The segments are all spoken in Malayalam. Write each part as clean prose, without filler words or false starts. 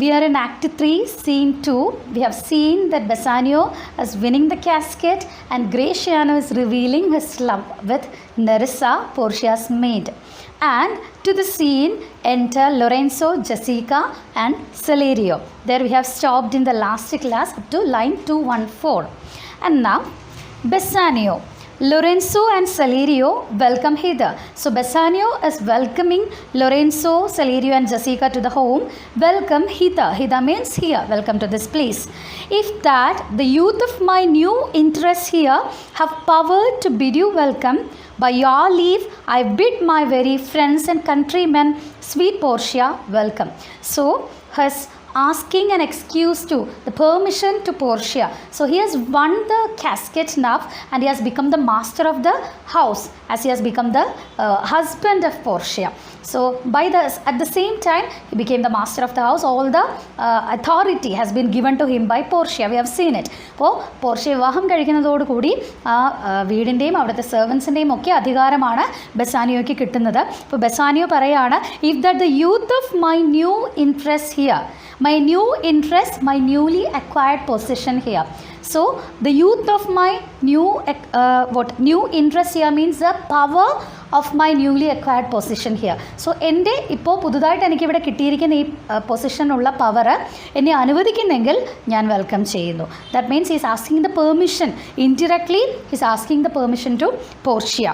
We are in Act 3, Scene 2. We have seen that Bassanio is winning the casket and Gratiano is revealing his love with Nerissa, Portia's maid. And to the scene enter Lorenzo, Jessica and Celerio. There we have stopped in the last class up to line 214. And now Bassanio. Lorenzo and Celerio welcome hither. So Bassanio is welcoming Lorenzo, Celerio and Jessica to the home. Welcome hither. Hither means here. Welcome to this place. If that the youth of my new interests here have power to bid you welcome, by your leave I bid my very friends and countrymen, sweet Portia, welcome. So his asking an excuse to the permission to Portia. So he has won the casket now and he has become the master of the house as he has become the husband of Portia. So at the same time he became the master of the house. All the authority has been given to him by Portia. We have seen it. അപ്പോൾ പോർഷ്യ വിവാഹം കഴിക്കുന്നതോടുകൂടി വീടിൻ്റെയും അവിടുത്തെ സെർവൻസിൻ്റെയും ഒക്കെ അധികാരമാണ് ബസാനിയോയ്ക്ക് കിട്ടുന്നത്. അപ്പോൾ ബസാനിയോ പറയാണ്, if that the youth of my new interest here, my new interest, my newly acquired position here. So the youth of my new interest here means the power of my newly acquired position here. So എൻ്റെ ഇപ്പോൾ പുതുതായിട്ട് എനിക്കിവിടെ കിട്ടിയിരിക്കുന്ന ഈ പൊസിഷനുള്ള പവർ എന്നെ അനുവദിക്കുന്നെങ്കിൽ ഞാൻ വെൽക്കം ചെയ്യുന്നു. That means he's asking the permission, indirectly he's asking the permission to Portia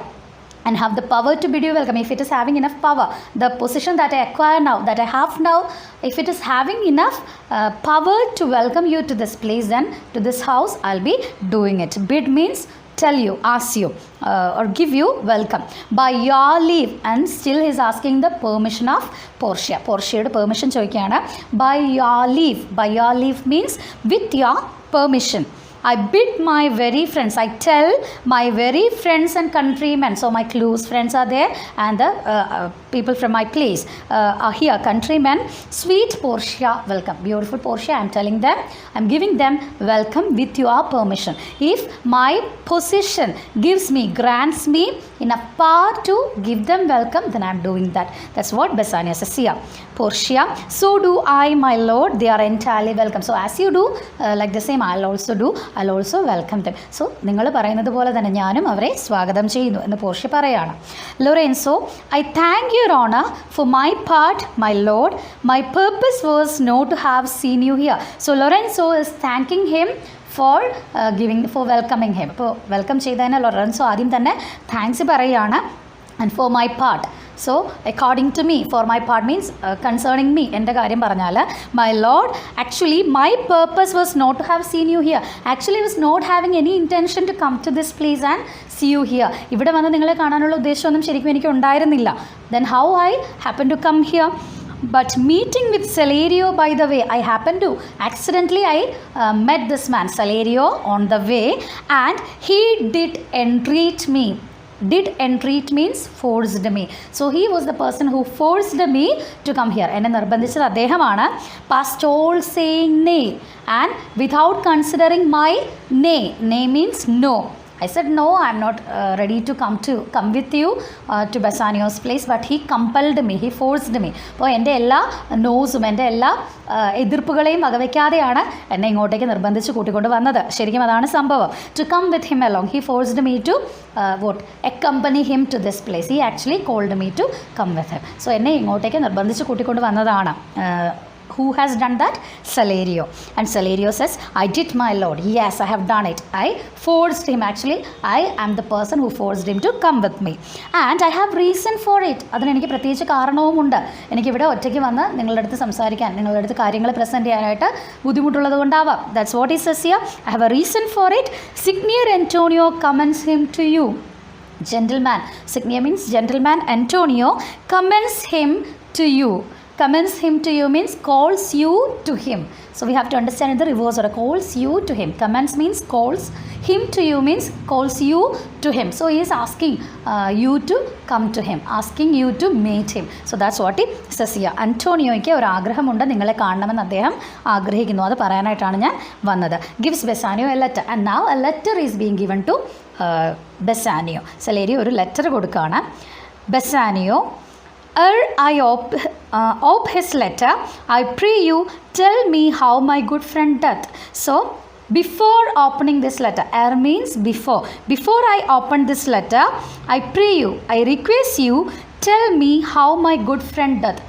and have the power to bid you welcome. If it is having enough power, the position that I acquire now, that I have now, if it is having enough power to welcome you to this place, then to this house, I'll be doing it. Bid means tell you, ask you, or give you welcome. By your leave, and still he is asking the permission of Portia. Portia's permission ചോദിക്കുകയാണ്. By your leave. By your leave means with your permission. I bid my very friends, I tell my very friends and countrymen, so my close friends are there and the people from my place are here, countrymen, sweet Portia, welcome. Beautiful Portia, I am telling them, I am giving them welcome with your permission. If my position gives me, grants me enough power to give them welcome, then I am doing that. That's what Bassanio says here. Portia, so do I, my lord, they are entirely welcome. So as you do, like the same I'll also welcome them. So നിങ്ങൾ പറയുന്നത് പോലെ തന്നെ ഞാനും അവരെ സ്വാഗതം ചെയ്യുന്നു എന്ന് പോർഷ്യ പറയാണ്. Lorenzo, I thank your honor for my part, my lord. My purpose was not to have seen you here. So Lorenzo is thanking him for welcoming him. അപ്പോൾ വെൽക്കം ചെയ്തതിന് ലൊറൻസോ ആദ്യം തന്നെ താങ്ക്സ് പറയുകയാണ്. And for my part, so according to me, for my part means concerning me, എൻ്റെ കാര്യം പറഞ്ഞാൽ, my lord, actually my purpose was not to have seen you here. Actually I was not having any intention to come to this place and see you here. ഇവിടെ വന്ന് നിങ്ങളെ കാണാനുള്ള ഉദ്ദേശമൊന്നും ശരിക്കും എനിക്ക് ഉണ്ടായിരുന്നില്ല. Then how I happened to come here? But meeting with Celerio by the way, I happened to accidentally met this man Celerio on the way and he did entreat me. Did entreat means forced me. So he was the person who forced me to come here. എന്നെ നിർബന്ധിച്ചത് അദ്ദേഹമാണ്. Past all saying nay and without considering my nay. Nay means no. I said no, I am not ready to come with you to Bassanio's place, but he compelled me, he forced me. അപ്പോൾ എൻ്റെ എല്ലാ നോസും എൻ്റെ എല്ലാ എതിർപ്പുകളെയും വകവയ്ക്കാതെയാണ് എന്നെ ഇങ്ങോട്ടേക്ക് നിർബന്ധിച്ച് കൂട്ടിക്കൊണ്ട് വന്നത്. ശരിക്കും അതാണ് സംഭവം. To come with him along, he forced me to accompany him to this place. He actually called me to come with him. So എന്നെ ഇങ്ങോട്ടേക്ക് നിർബന്ധിച്ച് കൂട്ടിക്കൊണ്ട് വന്നതാണ്. Who has done that? Celerio. And Celerio says, I did, my lord. Yes, I have done it. I forced him. Actually, I am the person who forced him to come with me. And I have reason for it. അതിന് എനിക്ക് പ്രത്യേകിച്ച് കാരണവുമുണ്ട്. എനിക്കിവിടെ ഒറ്റയ്ക്ക് വന്ന് നിങ്ങളുടെ അടുത്ത് സംസാരിക്കാൻ, നിങ്ങളുടെ അടുത്ത് കാര്യങ്ങൾ പ്രസൻറ്റ് ചെയ്യാനായിട്ട് ബുദ്ധിമുട്ടുള്ളത് കൊണ്ടാവാം. That's what he says here. I have a reason for it. Signor Antonio commends him to you. Gentleman. Signor means gentleman. Antonio commends him to you. Commends him to you means calls you to him. So we have to understand in the reverse order. Calls you to him. Commends means calls. Him to you means calls you to him. So he is asking you to come to him. Asking you to meet him. So that's what he says here. Antonioയ്ക്ക് ഒരു ആഗ്രഹമുണ്ട്, നിങ്ങളെ കാണണമെന്ന് അദ്ദേഹം ആഗ്രഹിക്കുന്നു. അത് പറയാനായിട്ടാണ് ഞാൻ വന്നത്. Gives Bassanio a letter. And now a letter is being given to Bassanio. Celerio ഒരു ലെറ്റർ കൊടുക്കുകയാണ്. Bassanio, ere I op his letter, I pray you tell me how my good friend doth. So before opening this letter, ere means before I open this letter, I pray you, I request you, tell me how my good friend doth.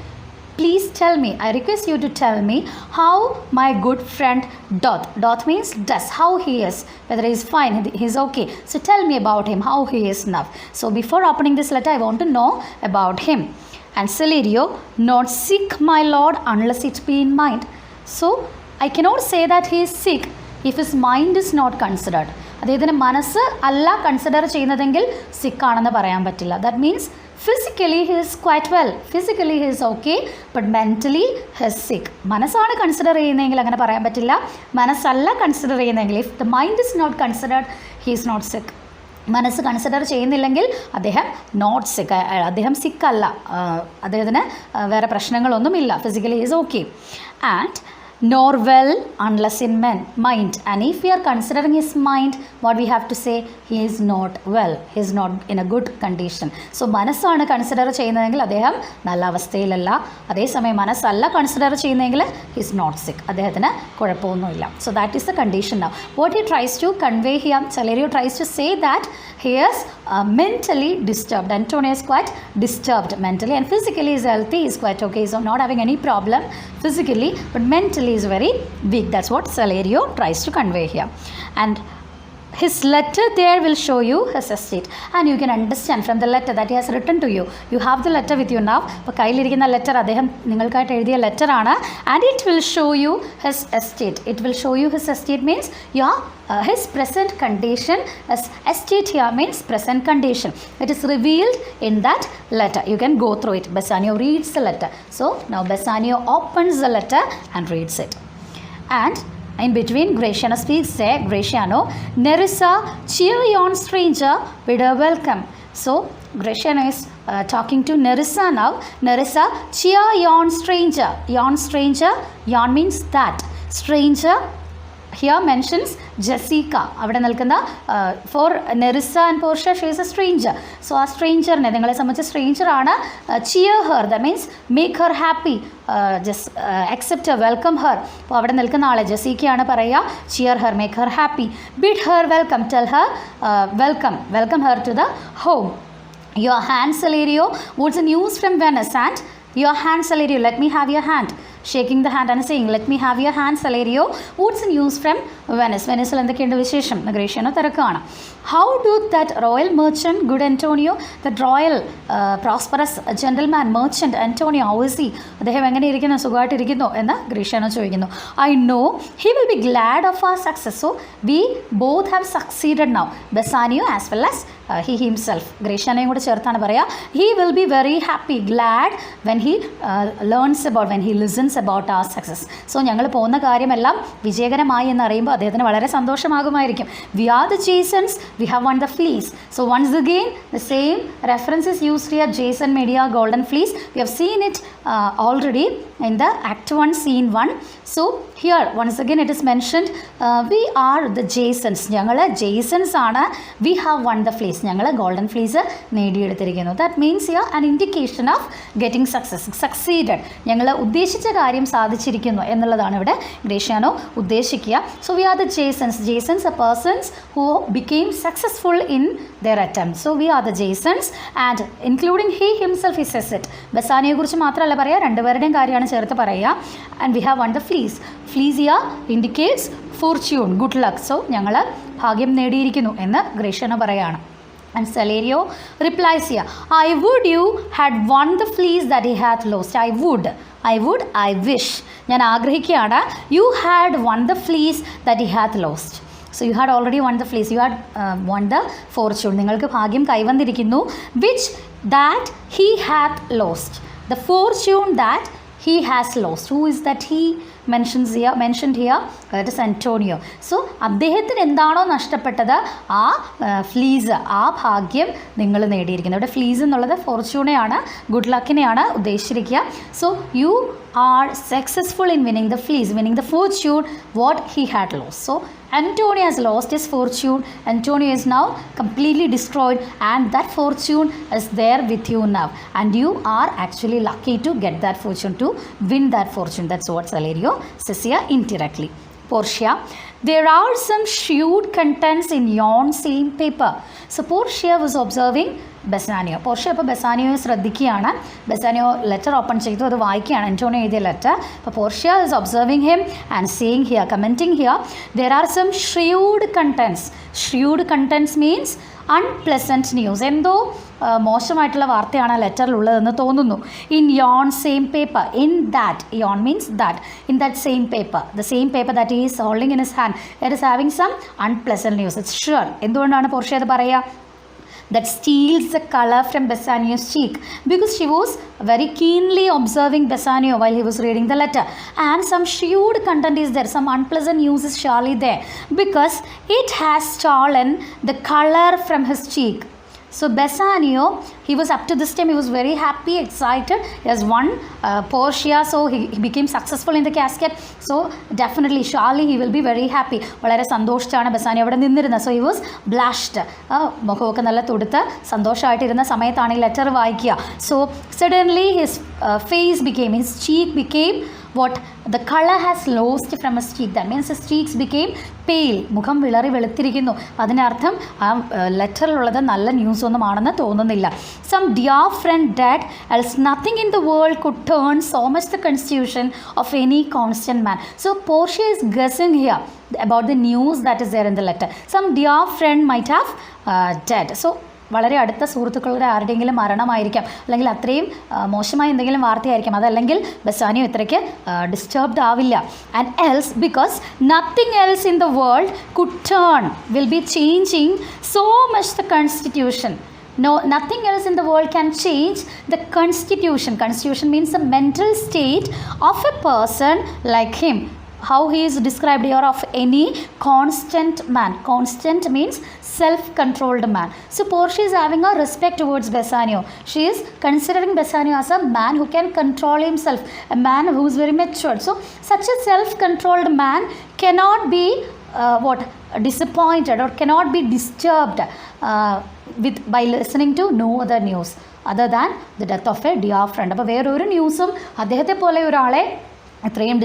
Please tell me, I request you to tell me how my good friend doth means does, how he is, whether he is fine, he is okay. So tell me about him, how he is now. So before opening this letter, I want to know about him. And Celerio, not sick, my lord, unless it be in mind. So I cannot say that he is sick if his mind is not considered. അദ്ദേഹത്തിൻ്റെ മനസ്സ് അല്ല കൺസിഡർ ചെയ്യുന്നതെങ്കിൽ സിക്കാണെന്ന് പറയാൻ പറ്റില്ല. That means physically he is quite well, physically he is okay, but mentally he is sick. മനസ്സാണ് കൺസിഡർ ചെയ്യുന്നതെങ്കിൽ അങ്ങനെ പറയാൻ പറ്റില്ല. മനസ്സല്ല കൺസിഡർ ചെയ്യുന്നതെങ്കിൽ, if the mind is not considered, he is not sick. മനസ്സ് കൺസിഡർ ചെയ്യുന്നില്ലെങ്കിൽ അദ്ദേഹം നോട്ട് സിക്ക്, അദ്ദേഹം സിക്കല്ല, അദ്ദേഹത്തിന് വേറെ പ്രശ്നങ്ങളൊന്നുമില്ല, physically is okay. And nor well unless in mind. And if we are considering his mind, what we have to say, he is not well, he is not in a good condition. So മനസ്സാണ് കൺസിഡർ ചെയ്യുന്നതെങ്കിൽ അദ്ദേഹം നല്ല അവസ്ഥയിലല്ല. അതേസമയം മനസ്സല്ല കൺസിഡർ ചെയ്യുന്നതെങ്കിൽ he is not sick, അദ്ദേഹത്തിന് കുഴപ്പമൊന്നുമില്ല. So that is the condition now. What he tries to convey here, Celerio tries to say that he is mentally disturbed. Antonio is quite disturbed mentally, and physically is healthy, is quite okay, so not having any problem physically, but mentally is very weak. That's what Celerio tries to convey here. And his letter there will show you his estate, and you can understand from the letter that he has written to you. You have the letter with you now. അപ്പോൾ കയ്യിലിരിക്കുന്ന ലെറ്റർ അദ്ദേഹം നിങ്ങൾക്കായിട്ട് എഴുതിയ ലെറ്ററാണ്. And it will show you his estate. It will show you his estate means his present condition. As estate here means present condition. It is revealed in that letter. You can go through it. Bassanio reads the letter. So now Bassanio opens the letter and reads it. And in between, Gratiano speaks, say, Gratiano, Nerissa, cheer yon stranger, bid her welcome. So Gratiano is talking to Nerissa now. Nerissa, cheer yon stranger. Yon stranger, yon means that. Stranger here mentions Jessica. അവിടെ നിൽക്കുന്ന for Nerissa and Portia she is a stranger. So ആ സ്ട്രേഞ്ചറിനെ നിങ്ങളെ സംബന്ധിച്ച സ്ട്രേഞ്ചറാണ്. Cheer her, the means make her happy, just accept her, welcome her. അപ്പോൾ അവിടെ നിൽക്കുന്ന ആളെ ജെസിക്കയാണ് പറയുക. Cheer her, make her happy. Bid her welcome, tell her welcome her to the home. Your hand, Celerio, what's the news from Venice? And your hand, Celerio, let me have your hand. Shaking the hand and saying, let me have your hand, Celerio. What's the news from Venice? Venice-ൽ എന്തൊക്കെയുണ്ട് വിശേഷം? ഗ്രേഷ്യാനോ തിരക്കാണ്. How do that royal merchant, good Antonio, that royal prosperous gentleman, merchant Antonio, how is he? അദ്ദേഹം എങ്ങനെ ഇരിക്കുന്നു, സുഖമായിട്ടിരിക്കുന്നു എന്ന് ഗ്രേഷ്യാനോ ചോദിക്കുന്നു. I know he will be glad of our success. So we both have succeeded now, Bassanio as well as he himself. ഗ്രേഷ്യാനോയും കൂടെ ചേർത്താണ് പറയുക. He will be very happy, glad when he learns about, when he listens about our success. So ഞങ്ങൾ പോകുന്ന കാര്യമെല്ലാം വിജയകരമായി എന്നറിയുമ്പോൾ അദ്ദേഹത്തിന് വളരെ സന്തോഷമാകുമായിരിക്കും. We are the Jasons, we have won the fleece. So once again the same reference is used here, Jason Media golden fleece. We have seen it already in the Act 1 Scene 1. So here once again it is mentioned, we are the Jasons. ഞങ്ങൾ ജെയ്സൺസ് ആണ്. We have won the fleece. ഞങ്ങൾ ഗോൾഡൻ ഫ്ലീസ് നേടിയെടുത്തിരിക്കുന്നു. That means here an indication of getting success, succeeded. ഞങ്ങൾ ഉദ്ദേശിച്ച കാര്യം സാധിച്ചിരിക്കുന്നു എന്നുള്ളതാണ് ഇവിടെ ഗ്രേഷ്യാനോ ഉദ്ദേശിക്കുക. So we are the Jasons. Jasons are persons who became successful in their attempt. So we are the Jasons, and including he himself, he says it. ബസാനിയെ കുറിച്ച് മാത്രമല്ല പറയുക, രണ്ടുപേരുടെയും കാര്യമാണ് ചേർത്ത് പറയുക. And we have won the fleece. Fleece here indicates fortune, good luck. So ഞങ്ങൾ ഭാഗ്യം നേടിയിരിക്കുന്നു എന്ന് ഗ്രേഷ്യാനോ പറയുകയാണ്. And Celerio replies here, I would you had won the fleece that he hath lost. I wish. ഞാൻ ആഗ്രഹിക്കുകയാണ്. You had won the fleece that he hath lost. So you had already won the fleece. You had won the fortune. നിങ്ങൾക്ക് ഭാഗ്യം കൈവന്നിരിക്കുന്നു. Which that he hath lost. The fortune that he has lost. Who is that he? mentioned here, that is Antonio. So അദ്ദേഹത്തിന് എന്താണോ നഷ്ടപ്പെട്ടത് ആ ഫ്ലീസ്, ആ ഭാഗ്യം നിങ്ങൾ നേടിയിരിക്കുന്നത്. ഇവിടെ ഫ്ലീസ് എന്നുള്ളത് ഫോർച്യൂണെയാണ്, ഗുഡ് ലക്കിനെയാണ് ഉദ്ദേശിച്ചിരിക്കുക. So you are successful in winning the fleece, winning the fortune what he had lost. So Antonio has lost his fortune. Antonio is now completely destroyed, and that fortune is there with you now, and you are actually lucky to get that fortune, to win that fortune. That's what Salerio says here indirectly. Portia, there are some shrewd contents in yon same paper. So Portia was observing Bassanio. Portia അപ്പോൾ ബെസാനിയോയെ ശ്രദ്ധിക്കുകയാണ്. ബെസാനിയോ ലെറ്റർ ഓപ്പൺ ചെയ്തു, അത് വായിക്കുകയാണ്, അന്റോണിയോ എഴുതിയ ലെറ്റർ. അപ്പോൾ Portia is observing him and seeing here, commenting here, there are some shrewd contents. Shrewd contents means unpleasant news. എന്തോ മോശമായിട്ടുള്ള വാർത്തയാണ് ആ ലെറ്ററിലുള്ളതെന്ന് തോന്നുന്നു. In yon same paper, in that, yon means that, in that same paper, the same paper that is holding in his hand, it is having some unpleasant news. It's sure. എന്തുകൊണ്ടാണ് പോർഷ്യ അത് പറയുക? That steals the color from Bassanio's cheek, because she was very keenly observing Bassanio while he was reading the letter, and some shrewd content is there, some unpleasant news is surely there, because it has stolen the color from his cheek. So Bassanio, he was up to this time, he was very happy, excited. He has won Portia, so he became successful in the casket. So definitely, surely he will be very happy. വളരെ സന്തോഷിച്ചാണ് ബസാനിയോ അവിടെ നിന്നിരുന്നത്. So he was blushed. മുഖമൊക്കെ നല്ല തൊടുത്ത് സന്തോഷമായിട്ടിരുന്ന സമയത്താണ് ഈ ലെറ്റർ വായിക്കുക. So suddenly his face became, his cheek became what? The color has lost from his cheek. That means his cheeks became pale. മുഖം വിളറി വെളുത്തിരിക്കുന്നു. അതിനർത്ഥം ആ ലെറ്ററിലുള്ളത് നല്ല ന്യൂസ് ഒന്നും ആണെന്ന് തോന്നുന്നില്ല. Some dear friend dead, else nothing in the world could turn so much the constitution of any constant man. So Portia is guessing here about the news that is there in the letter. Some dear friend might have dead. So വളരെ അടുത്ത സുഹൃത്തുക്കളുടെ ആരുടെയെങ്കിലും മരണമായിരിക്കാം, അല്ലെങ്കിൽ അത്രയും മോശമായ എന്തെങ്കിലും വാർത്തയായിരിക്കാം. അതല്ലെങ്കിൽ ബസാനിയോ ഇത്രയ്ക്ക് ഡിസ്റ്റർബ്ഡ് ആവില്ല. And else, because nothing else in the world could turn, will be changing so much the constitution. No, nothing else in the world can change the constitution. Constitution means the mental state of a person like him. How he is described here, of any constant man. Constant means self-controlled man. So Portia is having a respect towards Bassanio. She is considering Bassanio as a man who can control himself, a man who is very matured. So such a self-controlled man cannot be disappointed or cannot be disturbed by listening to no other news other than the death of a dear friend. അപ്പോൾ വേറൊരു ന്യൂസും അദ്ദേഹത്തെ പോലെ ഒരാളെ അത്രയും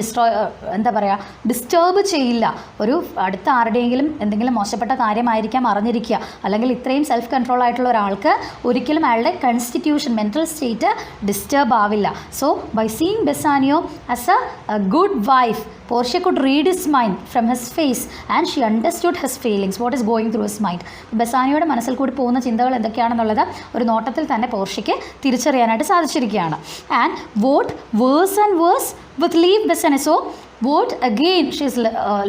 ഡിസ്റ്റർബ് ചെയ്യില്ല. ഒരു അടുത്ത ആരുടെയെങ്കിലും എന്തെങ്കിലും മോശപ്പെട്ട കാര്യമായിരിക്കാം അറിഞ്ഞിരിക്കുക, അല്ലെങ്കിൽ ഇത്രയും സെൽഫ് കൺട്രോൾ ആയിട്ടുള്ള ഒരാൾക്ക് ഒരിക്കലും അയാളുടെ കോൺസ്റ്റിറ്റ്യൂഷൻ, മെൻ്റൽ സ്റ്റേറ്റ് ഡിസ്റ്റർബ് ആവില്ല. So by seeing Bassanio as a good wife, Portia could read his mind from his face, and she understood his feelings, what is going through his mind. ബസാനിയോയുടെ മനസ്സിൽ കൂടി പോകുന്ന ചിന്തകൾ എന്തൊക്കെയാണെന്നുള്ളത് ഒരു നോട്ടത്തിൽ തന്നെ പോർഷ്യയ്ക്ക് തിരിച്ചറിയാനായിട്ട് സാധിച്ചിരിക്കുകയാണ്. And what worse and worse with leave Bassanio. So what again, she is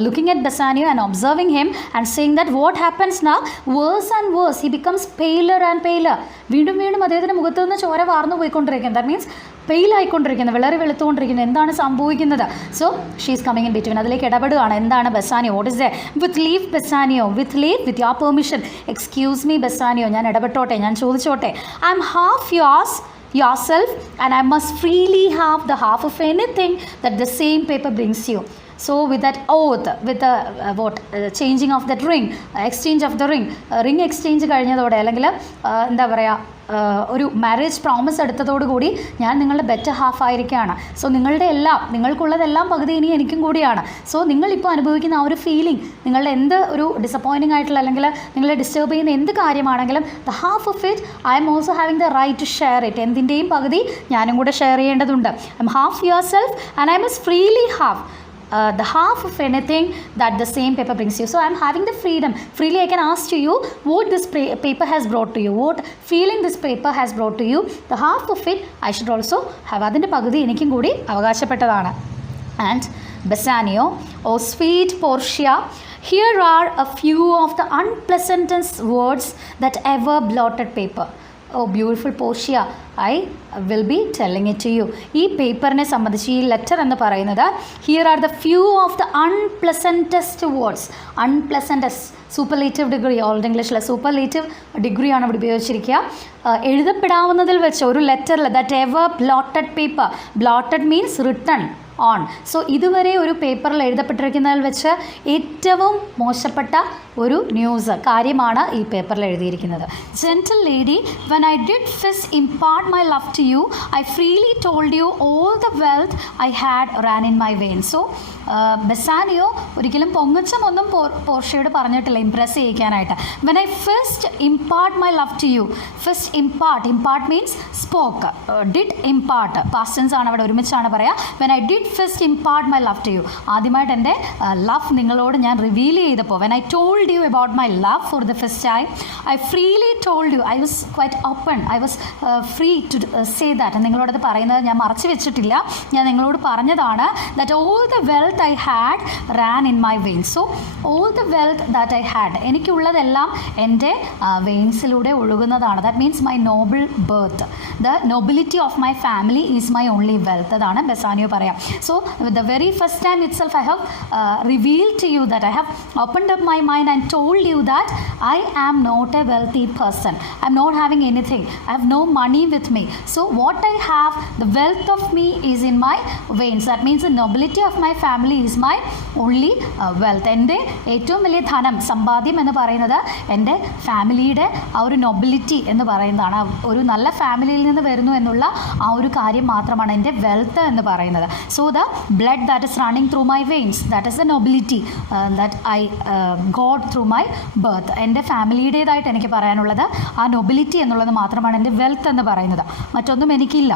looking at Bassanio and observing him and saying that what happens now, worse and worse, he becomes paler and paler. വീണ്ടും വീണ്ടും അദ്ദേഹത്തിൻ്റെ മുഖത്ത് നിന്ന് ചോര വാർന്നു പോയിക്കൊണ്ടിരിക്കുന്നത്. ദാറ്റ് മീൻസ് പെയിൽ ആയിക്കൊണ്ടിരിക്കുന്നത്, വിളറി വെളുത്തുകൊണ്ടിരിക്കുന്നത്. എന്താണ് സംഭവിക്കുന്നത്? So she is coming in between. അതിലേക്ക് ഇടപെടുകയാണ്. എന്താണ് Bassanio, what is the with leave Bassanio, with leave, with your permission, excuse me Bassanio, ഞാൻ ഇടപെട്ടോട്ടെ, ഞാൻ ചോദിച്ചോട്ടെ. I am half yours yourself, and I must freely have the half of anything that the same paper brings you. So with that oath, with the changing of that ring, exchange of the ring, ring exchange കഴിഞ്ഞതോടെ, അല്ലെങ്കിൽ എന്താ പറയുക, ഒരു മാരേജ് പ്രോമിസ് എടുത്തതോടുകൂടി ഞാൻ നിങ്ങളുടെ ബെറ്റർ ഹാഫ് ആയിരിക്കുകയാണ്. സോ നിങ്ങളുടെ എല്ലാം, നിങ്ങൾക്കുള്ളതെല്ലാം പകുതി ഇനി എനിക്കും കൂടിയാണ്. സോ നിങ്ങളിപ്പോൾ അനുഭവിക്കുന്ന ആ ഒരു ഫീലിംഗ്, നിങ്ങളുടെ എന്ത് ഒരു ഡിസപ്പോയിൻറ്റിംഗ് ആയിട്ടുള്ള, അല്ലെങ്കിൽ നിങ്ങളെ ഡിസ്റ്റർബ് ചെയ്യുന്ന എന്ത് കാര്യമാണെങ്കിലും, the half of it I am also having the right to share it. എന്തിൻ്റെയും പകുതി ഞാനും കൂടെ ഷെയർ ചെയ്യേണ്ടതുണ്ട്. I am half yourself and I must freely have the half of anything that the same paper brings you. So I am having the freedom. Freely I can ask to you what this paper has brought to you, what feeling this paper has brought to you. The half of it I should also have. അതിൻ്റെ പകുതി എനിക്കും കൂടി അവകാശപ്പെട്ടതാണ്. And Bassanio, oh sweet Portia, here are a few of the unpleasantest words that ever blotted paper. Oh beautiful Portia, I will be telling it to you. ഈ പേപ്പറിനെ സംബന്ധിച്ച് ഈ ലെറ്റർ എന്ന് പറയുന്നത് here are the few of the unpleasantest words. Unpleasantest superlative degree, old ഇംഗ്ലീഷിലെ സൂപ്പർലേറ്റീവ് ഡിഗ്രിയാണ് ഇവിടെ ഉപയോഗിച്ചിരിക്കുക. എഴുതപ്പെടാവുന്നതിൽ വെച്ച് ഒരു ലെറ്ററിൽ that ever blotted paper, blotted means written on. So ഇതുവരെ ഒരു പേപ്പറിൽ എഴുതപ്പെട്ടിരിക്കുന്നതിൽ വെച്ച് ഏറ്റവും മോശപ്പെട്ട ഒരു ന്യൂസ് കാര്യമാണ് ഈ പേപ്പറിൽ എഴുതിയിരിക്കുന്നത്. Gentle lady, when I did first impart my love to you, I freely told you all the wealth I had ran in my vein. So Bassanio ഒരിക്കലും പൊങ്ങച്ചമൊന്നും പോർഷ്യയോട് പറഞ്ഞിട്ടില്ല ഇംപ്രസ് ചെയ്യിക്കാനായിട്ട്. When I first impart my love to you, first impart means spoke, did impart past tense ആണ്, അവിടെ ഒരുമിച്ചാണ് പറയുക. When I did first impart my love to you, ആദ്യമായിട്ട് എൻ്റെ ലവ് നിങ്ങളോട് ഞാൻ റിവീൽ ചെയ്തപ്പോൾ, when I told you about my love for the first time, I freely told you, I was quite open, I was free to say that. നിങ്ങളോടത് പറയുന്നത് ഞാൻ മറച്ചു വെച്ചിട്ടില്ല, ഞാൻ നിങ്ങളോട് പറഞ്ഞതാണ് that all the wealth I had ran in my veins. So all the wealth that I had, എനിക്കുള്ളതെല്ലാം എൻ്റെ വെയിൻസിലൂടെ ഒഴുകുന്നതാണ്. that means my noble birth, the nobility of my family is my only wealth. അതാണ് ബെസാനിയോ പറയാം. So the very first time itself I have revealed to you that I have opened up my mind and told you that I am not a wealthy person. I am not having anything. I have no money with me. So what I have, the wealth of me is in my veins. That means the nobility of my family is my only wealth. എൻ്റെ ഏറ്റവും വലിയ ധനം, സമ്പാദ്യം എന്ന് പറയുന്നത് എൻ്റെ ഫാമിലിയുടെ ആ ഒരു നൊബിലിറ്റി എന്ന് പറയുന്നതാണ്. ഒരു നല്ല ഫാമിലിയിൽ നിന്ന് വരുന്നു എന്നുള്ള ആ ഒരു കാര്യം മാത്രമാണ് എൻ്റെ വെൽത്ത് എന്ന് പറയുന്നത്. So the blood that is running through my veins, that is the nobility that I God through my birth. എൻ്റെ ഫാമിലിയുടേതായിട്ട് എനിക്ക് പറയാനുള്ളത് ആ നൊബിലിറ്റി എന്നുള്ളത് മാത്രമാണ് എൻ്റെ വെൽത്ത് എന്ന് പറയുന്നത്. മറ്റൊന്നും എനിക്കില്ല.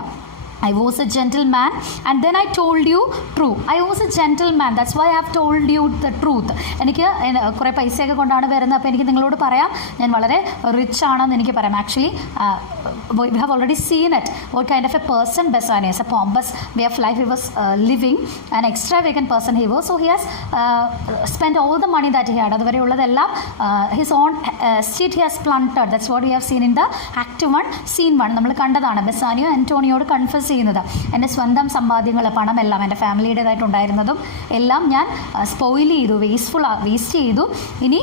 I was a gentleman and then I told you true. I was a gentleman, that's why I have told you the truth. എനിക്ക് കുറേ പൈസയൊക്കെ കൊണ്ടാണ് വരുന്നത്, അപ്പോൾ എനിക്ക് നിങ്ങളോട് പറയാം ഞാൻ വളരെ റിച്ച് ആണെന്ന് എനിക്ക് പറയാം. Actually we have already seen it, what kind of a person Bassanio is, a pompous way of life he was living, an extravagant person he was. So he has spent all the money that he had, അതുവരെയുള്ളതെല്ലാം his own estate he has planted. That's what we have seen in the Act 1 Scene 1. നമ്മൾ കണ്ടതാണ് ബെസാനിയോ ആന്റോണിയോട് കൺഫസ് ചെയ്യുന്നത്, എൻ്റെ സ്വന്തം സമ്പാദ്യങ്ങൾ, പണമെല്ലാം എൻ്റെ ഫാമിലിയുടേതായിട്ടുണ്ടായിരുന്നതും എല്ലാം ഞാൻ സ്പോയിൽ ചെയ്തു, വേസ്റ്റ് ചെയ്തു. ഇനി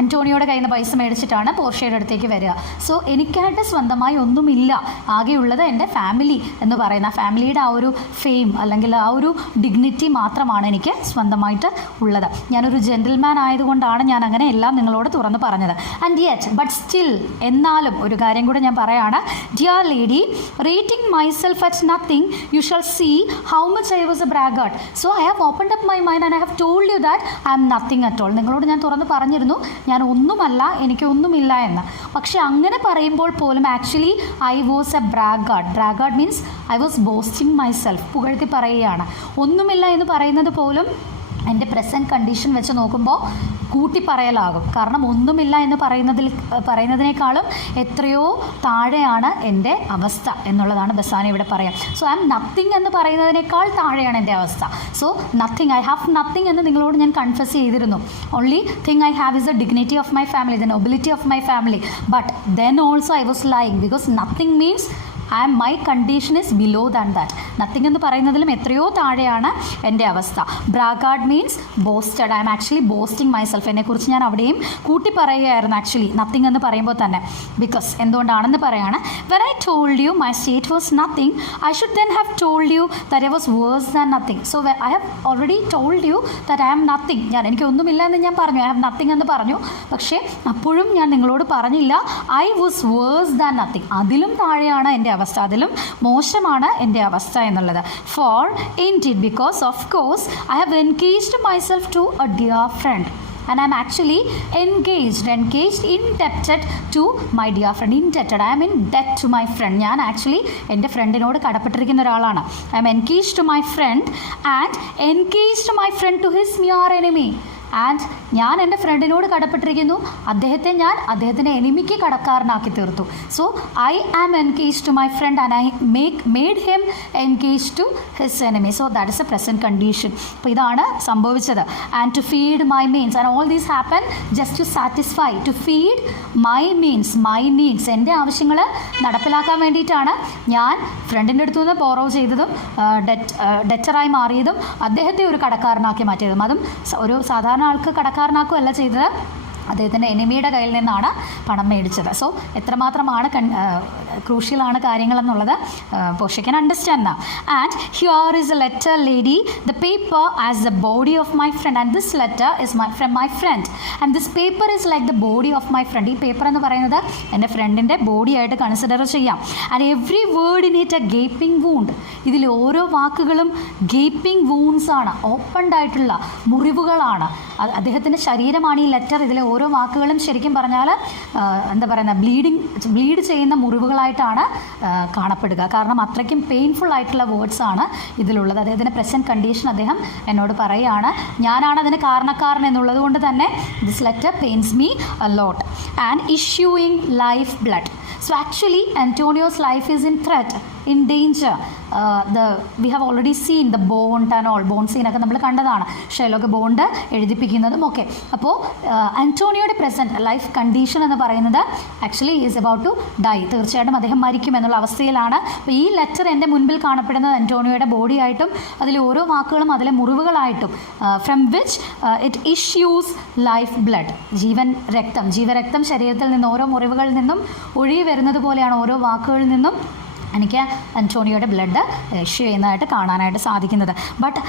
ആന്റോണിയോയുടെ കയ്യിൽ നിന്ന് പൈസ മേടിച്ചിട്ടാണ് പോർഷ്യയുടെ അടുത്തേക്ക് വരിക. സോ എനിക്കായിട്ട് സ്വന്തമായി ഒന്നുമില്ല, ആകെയുള്ളത് എൻ്റെ ഫാമിലി എന്ന് പറയുന്ന ഫാമിലിയുടെ ആ ഒരു ഫെയിം അല്ലെങ്കിൽ ആ ഒരു ഡിഗ്നിറ്റി മാത്രമാണ് എനിക്ക് സ്വന്തമായിട്ട് ഉള്ളത്. ഞാനൊരു ജെന്റിൽമാൻ ആയതുകൊണ്ടാണ് ഞാൻ അങ്ങനെ എല്ലാം നിങ്ങളോട് തുറന്ന് പറഞ്ഞത്. ആൻഡ് യെറ്റ് ബട്ട് സ്റ്റിൽ, എന്നാലും ഒരു കാര്യം കൂടെ ഞാൻ പറയാണ്. Dear lady, rating myself at nothing, you shall see how much I was a braggart. So I have opened up my mind and I have told you that I am nothing at all. നിങ്ങളോട് ഞാൻ തുറന്ന് പറഞ്ഞിരുന്നു ഞാൻ ഒന്നുമല്ല, എനിക്ക് ഒന്നുമില്ല എന്ന്. പക്ഷെ അങ്ങനെ പറയുമ്പോൾ പോലും actually I was a braggart. Braggart means I was boasting myself, പുകഴ്ത്തി പറയുകയാണ്. ഒന്നുമില്ല എന്ന് പറയുന്നത് പോലും എൻ്റെ പ്രസൻറ്റ് കണ്ടീഷൻ വെച്ച് നോക്കുമ്പോൾ കൂട്ടിപ്പറയലാകും. കാരണം ഒന്നുമില്ല എന്ന് പറയുന്നതിനേക്കാളും എത്രയോ താഴെയാണ് എൻ്റെ അവസ്ഥ എന്നുള്ളതാണ് ബെസാനിയോ ഇവിടെ പറയാം. സോ ഐ ആം നത്തിങ് എന്ന് പറയുന്നതിനേക്കാൾ താഴെയാണ് എൻ്റെ അവസ്ഥ. So nothing, I have nothing എന്ന് നിങ്ങളോട് ഞാൻ കൺഫസ് ചെയ്തിരുന്നു. Only thing I have is the dignity of my family, the nobility of my family. But then also I was lying because nothing means my condition is below than that. Nothing എന്ന് പറയുന്നതിലും എത്രയോ താഴെയാണ് എൻ്റെ അവസ്ഥ. Braggart means boasted. I am actually boasting myself. എന്നെക്കുറിച്ച് ഞാൻ അവിടെയും കൂട്ടി പറയുകയായിരുന്നു ആക്ച്വലി നത്തിങ് എന്ന് പറയുമ്പോൾ തന്നെ. ബിക്കോസ് എന്തുകൊണ്ടാണെന്ന് പറയാണ്. When I told you my state was nothing, I should then have told you that I was worse than nothing. So I have already told you that I am nothing. എനിക്കൊന്നുമില്ല എന്ന് ഞാൻ പറഞ്ഞു, ഐ ഹാവ് നത്തിങ് എന്ന് പറഞ്ഞു. പക്ഷേ അപ്പോഴും ഞാൻ നിങ്ങളോട് പറഞ്ഞില്ല I was worse than nothing. അതിലും താഴെയാണ് എൻ്റെ അവസ്ഥ, അതിലും മോശമാണ് എൻ്റെ അവസ്ഥ എന്നുള്ളത്. For indeed, because of course I have engaged myself to a dear friend and I am actually engaged, indebted to my dear friend. Indebted, I am in debt to my friend. ഞാൻ ആക്ച്വലി എൻ്റെ ഫ്രണ്ടിനോട് കടപ്പെട്ടിരിക്കുന്ന ഒരാളാണ്. I am engaged to my friend and engaged my friend to his near enemy. And ഞാൻ എൻ്റെ ഫ്രണ്ടിനോട് കടപ്പെട്ടിരിക്കുന്നു, അദ്ദേഹത്തെ ഞാൻ അദ്ദേഹത്തിൻ്റെ എനിമിക്ക് കടക്കാരനാക്കി തീർത്തു. So I am engage to my friend and I made him engage to his enemy. So that is a present condition. അപ്പോൾ ഇതാണ് സംഭവിച്ചത്. And to feed my means and all these happen just to satisfy, to feed my means, my needs, എൻ്റെ ആവശ്യങ്ങൾ നടപ്പിലാക്കാൻ വേണ്ടിയിട്ടാണ് ഞാൻ ഫ്രണ്ടിൻ്റെ അടുത്തു നിന്ന് ബോറോ ചെയ്തതും ഡെറ്ററായി മാറിയതും അദ്ദേഹത്തെ ഒരു കടക്കാരനാക്കി മാറ്റിയതും. അതും ഒരു സാധാരണ ആൾക്ക് കടക്കാരനാക്കുകയല്ല ചെയ്തത്, അദ്ദേഹത്തിൻ്റെ എനിമിയുടെ കയ്യിൽ നിന്നാണ് പണം മേടിച്ചത്. സോ എത്രമാത്രമാണ് ക്രൂഷ്യലാണ് കാര്യങ്ങളെന്നുള്ളത് പോർഷ്യ അണ്ടർസ്റ്റാൻഡ് നാ. And here is a letter lady, the paper as the body of my friend and this letter is from my friend and this paper is like the body of my friend. ഈ പേപ്പർ എന്ന് പറയുന്നത് എൻ്റെ ഫ്രണ്ടിൻ്റെ ബോഡി ആയിട്ട് കൺസിഡർ ചെയ്യാം. And every word in it a gaping wound. ഇതിൽ ഓരോ വാക്കുകളും ഗേപ്പിംഗ് വൂൺസ് ആണ്, ഓപ്പൺഡ് ആയിട്ടുള്ള മുറിവുകളാണ്. അദ്ദേഹത്തിൻ്റെ ശരീരമാണ് ഈ ലെറ്റർ. ഇതിലെ ഓരോ വാക്കുകളും ശരിക്കും പറഞ്ഞാൽ എന്താ പറയുക, ബ്ലീഡ് ചെയ്യുന്ന മുറിവുകളായിട്ടാണ് കാണപ്പെടുക. കാരണം അത്രയ്ക്കും പെയിൻഫുൾ ആയിട്ടുള്ള വേർഡ്സ് ആണ് ഇതിലുള്ളത്. അദ്ദേഹത്തിൻ്റെ പ്രസൻറ്റ് കണ്ടീഷൻ അദ്ദേഹം എന്നോട് പറയുകയാണ്, ഞാനാണ് അതിന് കാരണക്കാരൻ എന്നുള്ളത് കൊണ്ട് തന്നെ this letter pains me a lot and issuing life blood. So actually Antonio's life is in threat, in danger. We have already seen the bond and all. Bond സീനൊക്കെ നമ്മൾ കണ്ടതാണ്, ഷെർലോക്ക് ബോണ്ട് എഴുതിപ്പിക്കുന്നതും ഒക്കെ. അപ്പോൾ അന്റോണിയോയുടെ പ്രസൻറ്റ് ലൈഫ് കണ്ടീഷൻ എന്ന് പറയുന്നത് actually is about to die. തീർച്ചയായിട്ടും അദ്ദേഹം മരിക്കും എന്നുള്ള അവസ്ഥയിലാണ്. അപ്പോൾ ഈ ലെറ്റർ എൻ്റെ മുൻപിൽ കാണപ്പെടുന്നത് അന്റോണിയോയുടെ ബോഡി ആയിട്ടും അതിൽ ഓരോ വാക്കുകളും അതിലെ മുറിവുകളായിട്ടും from which it issues life blood, ജീവരക്തം ശരീരത്തിൽ നിന്ന് ഓരോ മുറിവുകളിൽ നിന്നും ഒഴുകി വരുന്നത് പോലെയാണ് ഓരോ വാക്കുകളിൽ നിന്നും എനിക്ക് അന്റോണിയോയുടെ ബ്ലഡ് ഇഷ്യൂ ചെയ്യുന്നതായിട്ട് കാണാനായിട്ട് സാധിക്കുന്നത്. But